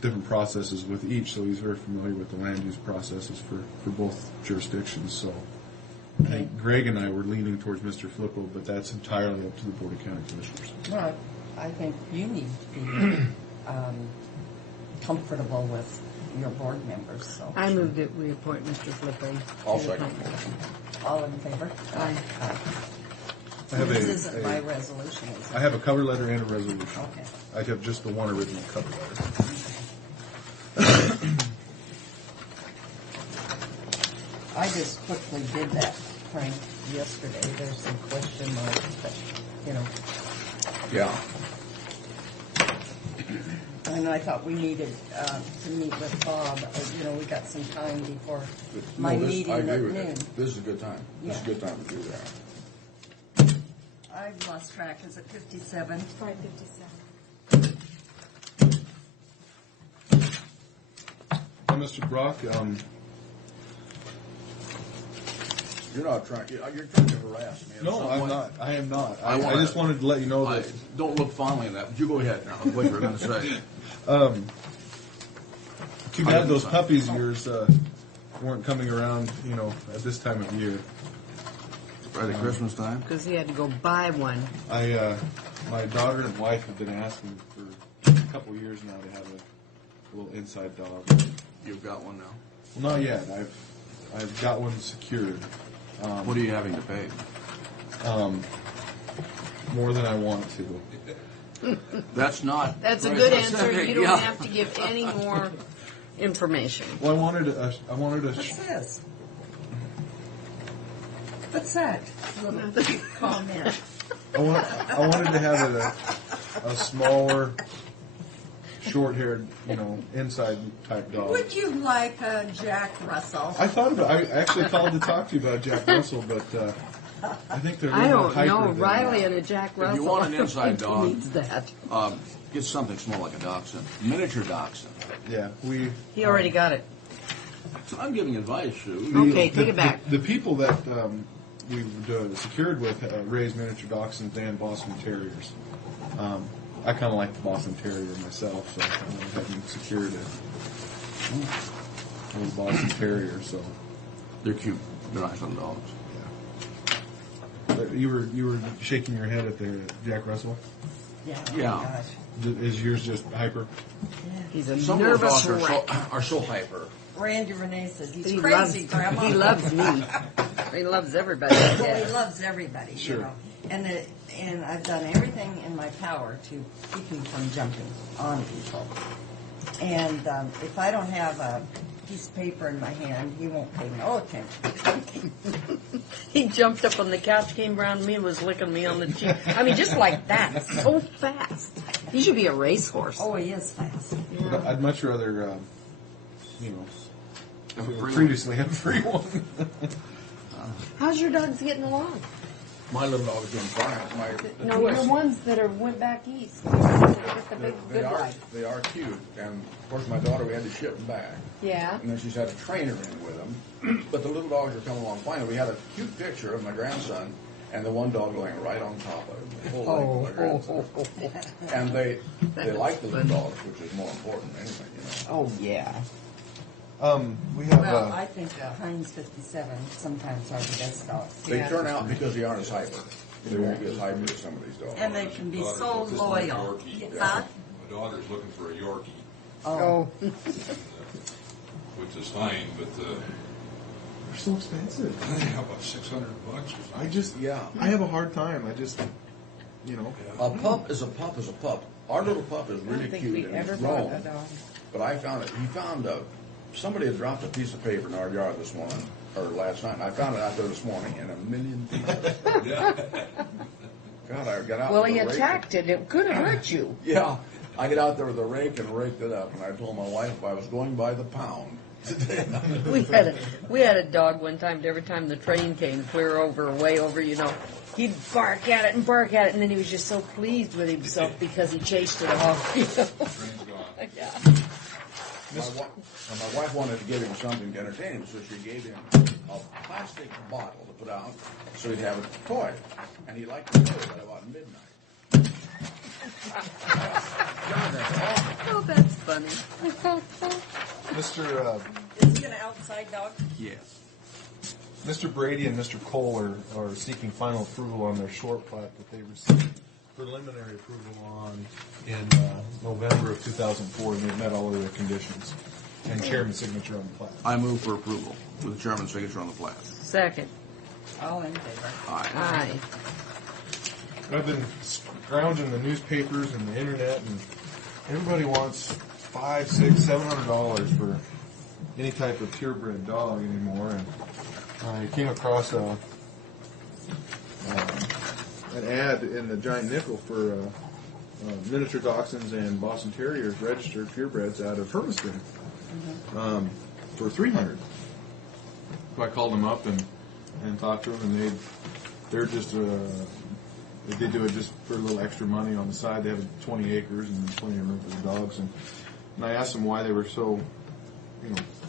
different processes with each, so he's very familiar with the land use processes for both jurisdictions. So I think Greg and I were leaning towards Mr. Flippo, but that's entirely up to the Board of County Commissioners. Well, I think you need to be comfortable with your board members. So I move that we appoint Mr. Flippo. I'll second. All in favor? Aye. This isn't by resolution, is it? I have a cover letter and a resolution. Okay. I have just the one original cover letter. I just quickly did that Frank yesterday. There's some question marks, but, Yeah. And I thought we needed to meet with Bob. We got some time before my meeting I at agree with noon. that. This is a good time. This is a good time to do that. I've lost track. Is it 57? 5:57. Mr. Brock, You're not trying. You're trying to harass me. no, I'm not. I am not. I wanna- just wanted to let you know that. Don't look fondly at that. But you go ahead now. What you're going to say. Too bad those puppies of yours weren't coming around, at this time of year. Right at Christmas time. Because he had to go buy one. My daughter and wife have been asking for a couple of years now to have a little inside dog. You've got one now. Well, not yet. I've got one secured. What are you having to pay? More than I want to. That's not. That's a good answer. You don't have to give any more information. Well, I wanted to. What's this? What's that? Little comment. I wanted to have a smaller, short-haired, inside type dog. Would you like a Jack Russell? I thought about. I actually called to talk to you about Jack Russell, but I think they're. I don't hyper know. than Riley that. and a Jack If Russell. you want an I don't inside think he dog, needs that. Get something small like a dachshund, miniature dachshund. Yeah, He already got it. So I'm giving advice, Sue. Okay, take it back. The people that we've secured with raise miniature dachshunds and Boston Terriers. I kind of like the Boston Terrier myself, so I went ahead and secured a little Boston Terrier. So They're cute. They're nice little dogs. but you were shaking your head at the Jack Russell. Yeah. Yeah. Oh my gosh. Is yours just hyper? He's a Some of those nervous dogs wreck. are so hyper. Randy Renee says he's He crazy, loves, Grandma. he loves me. He loves everybody. Well, he loves everybody, Sure. And I've done everything in my power to keep him from jumping on people. And if I don't have a piece of paper in my hand, he won't pay no attention. He jumped up on the couch, came around to me, and was licking me on the cheek. I mean, just like that, so fast. He should be a racehorse. Oh, he is fast. But I'd much rather, Have a free previously have a free one. How's your dogs getting along? My little dog is doing fine. No, your ones that went back east. The big good life. They are cute. And of course, my daughter, we had to ship them back. Yeah. And then she's had a trainer in with them. But the little dogs are coming along fine. We had a cute picture of my grandson and the one dog laying right on top of him. The whole length of my grandson. And they like the little dogs, which is more important than anything, Oh, yeah. We have. Well, I think Heinz 57 sometimes are the best dogs. They turn out because they aren't as hyper. They won't be as hyper as some of these dogs. And they can be so loyal. Huh? My daughter's looking for a Yorkie, Oh. which is fine, but They're so expensive. how about $600? I have a hard time. A pup is a pup is a pup. Our little pup is I really don't think cute we and ever he's bought grown. a dog. But I found it. He found somebody had dropped a piece of paper in our yard this morning or last night. And I found it out there this morning in a million pieces. God, I got out. Well, with he a rake. attacked it. It could have hurt you. Yeah, I get out there with a rake and raked it up. And I told my wife I was going by the pound today. We had a dog one time. Every time the train came clear over, way over, he'd bark at it and bark at it, and then he was just so pleased with himself because he chased it off. Yeah. My wife wanted to give him something to entertain him, so she gave him a plastic bottle to put out so he'd have a toy. And he liked to play with it about midnight. Oh, that's funny. Mr. Is he an outside dog? Yes. Mr. Brady and Mr. Cole are seeking final approval on their short plat that they received preliminary approval on in November of 2004, and they've met all of their conditions. And chairman's signature on the plat. I move for approval with the chairman's signature on the plat. Second. All in favor. Aye. I've been scrounging the newspapers and the internet, and everybody wants $500, $600, $700 for any type of purebred dog anymore. And I came across a an ad in the Giant Nickel for miniature dachshunds and Boston Terriers registered purebreds out of Hermiston for $300. So I called them up and talked to them, and they're just they do it just for a little extra money on the side. They have 20 acres and plenty of room for the dogs, and I asked them why they were so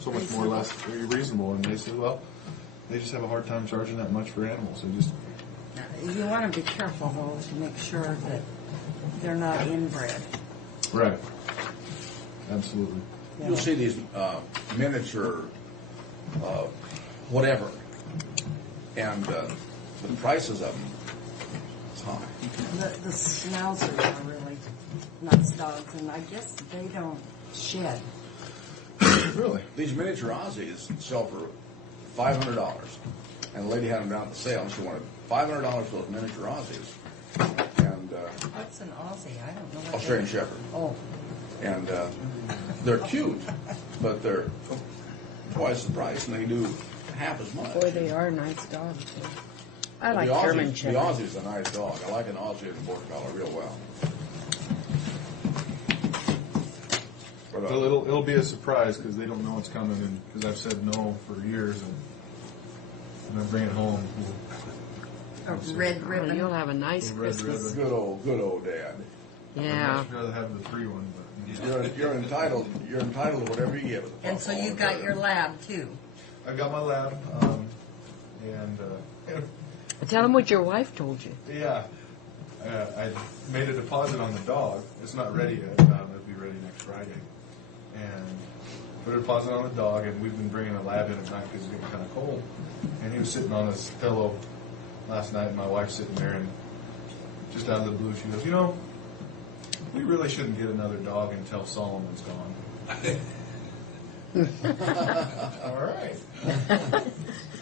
much more or less reasonable, and they said, well, they just have a hard time charging that much for animals. They just You want to be careful, though, to make sure that they're not inbred. right, absolutely. You'll see these miniature whatever, and the prices of them is high. The schnauzers are really nice dogs, and I guess they don't shed. Really? These miniature Aussies sell for $500, and the lady had them down at the sale, and she wanted $500 for those miniature Aussies. And What's an Aussie? I don't know. What Australian Shepherd. Oh. And they're cute, but they're twice the price, and they do half as much. Boy, they are nice dogs. Too. I like the German Aussies, Shepherd. The Aussie's a nice dog. I like an Aussie and a Border Collie real well. Well, it'll be a surprise because they don't know it's coming, and because I've said no for years, and I bring it home. A red ribbon. You'll have a nice Red Christmas. ribbon. Good old Dad. Yeah. I'd rather have the free one, but You're entitled to whatever you get. With the And so you got your lab, too. I got my lab, and Tell them what your wife told you. yeah, I made a deposit on the dog. It's not ready yet. It'll be ready next Friday. And put a deposit on the dog, and we've been bringing a lab in at night because it's getting kind of cold. And he was sitting on his pillow last night, and my wife's sitting there, and just out of the blue, she goes, we really shouldn't get another dog until Solomon's gone. All right.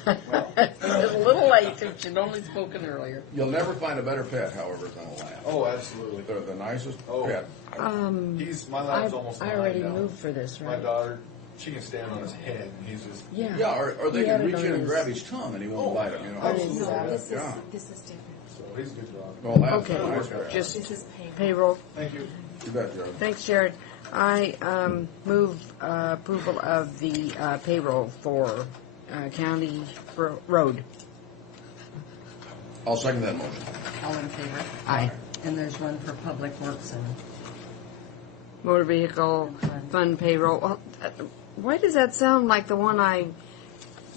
It's a little late since you'd only spoken earlier. You'll never find a better pet, however, than a lab. Oh, absolutely. They're the nicest pet. My lab's almost I 9 already now. moved for this, right? My daughter, she can stand on his head, and he's just... Yeah. Or they He had can it reach on in and his- grab his tongue, and he won't bite him. Absolutely. This Yeah. is different. So he's a good dog. Well, that's Okay, nice pet. just This is payroll. Thank you. You bet, Jared. Thanks, Jared. I move approval of the payroll for County Road. I'll second that motion. All in favor? Aye. And there's one for Public Works and... Motor Vehicle Fund payroll. Well, why does that sound like the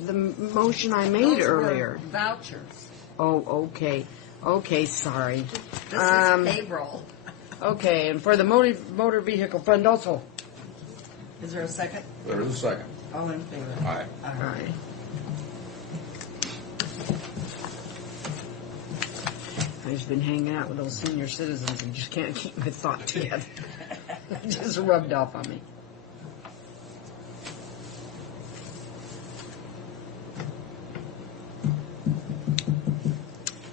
motion I made Those were earlier? vouchers. Oh, okay. Okay, sorry. This is payroll. Okay, and for the motor vehicle fund also. Is there a second? There is a second. All in favor? Aye. Aye. I've just been hanging out with those senior citizens and just can't keep my thought together. It just rubbed off on me.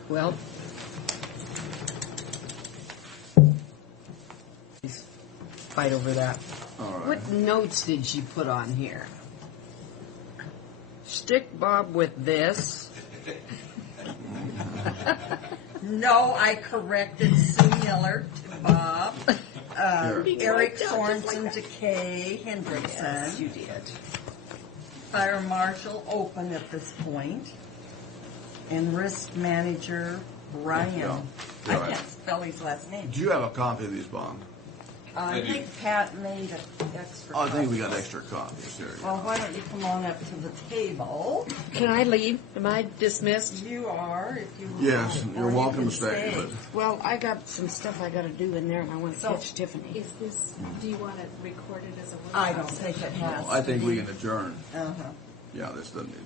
Well, fight over that. All right. What notes did she put on here? Stick Bob with this. No, I corrected Sue Miller to Bob. Eric Sorensen to Kay Hendrickson. Yes, you did. Fire Marshal open at this point. And Risk Manager Brian. Yeah. I Right. can't spell his last name. Do you have a copy of these, Bob? I think Pat made an extra I think we copy. got extra copies here. Well, why don't you come on up to the table? Can I leave? Am I dismissed? You are, if you Yes, want. you're Or you welcome can to stay, but Well, I got some stuff I got to do in there, and I want to So- catch Tiffany. Is this, do you want it recorded as a workshop? I don't think it has. I think we can adjourn. Uh-huh. Yeah, this doesn't need to be.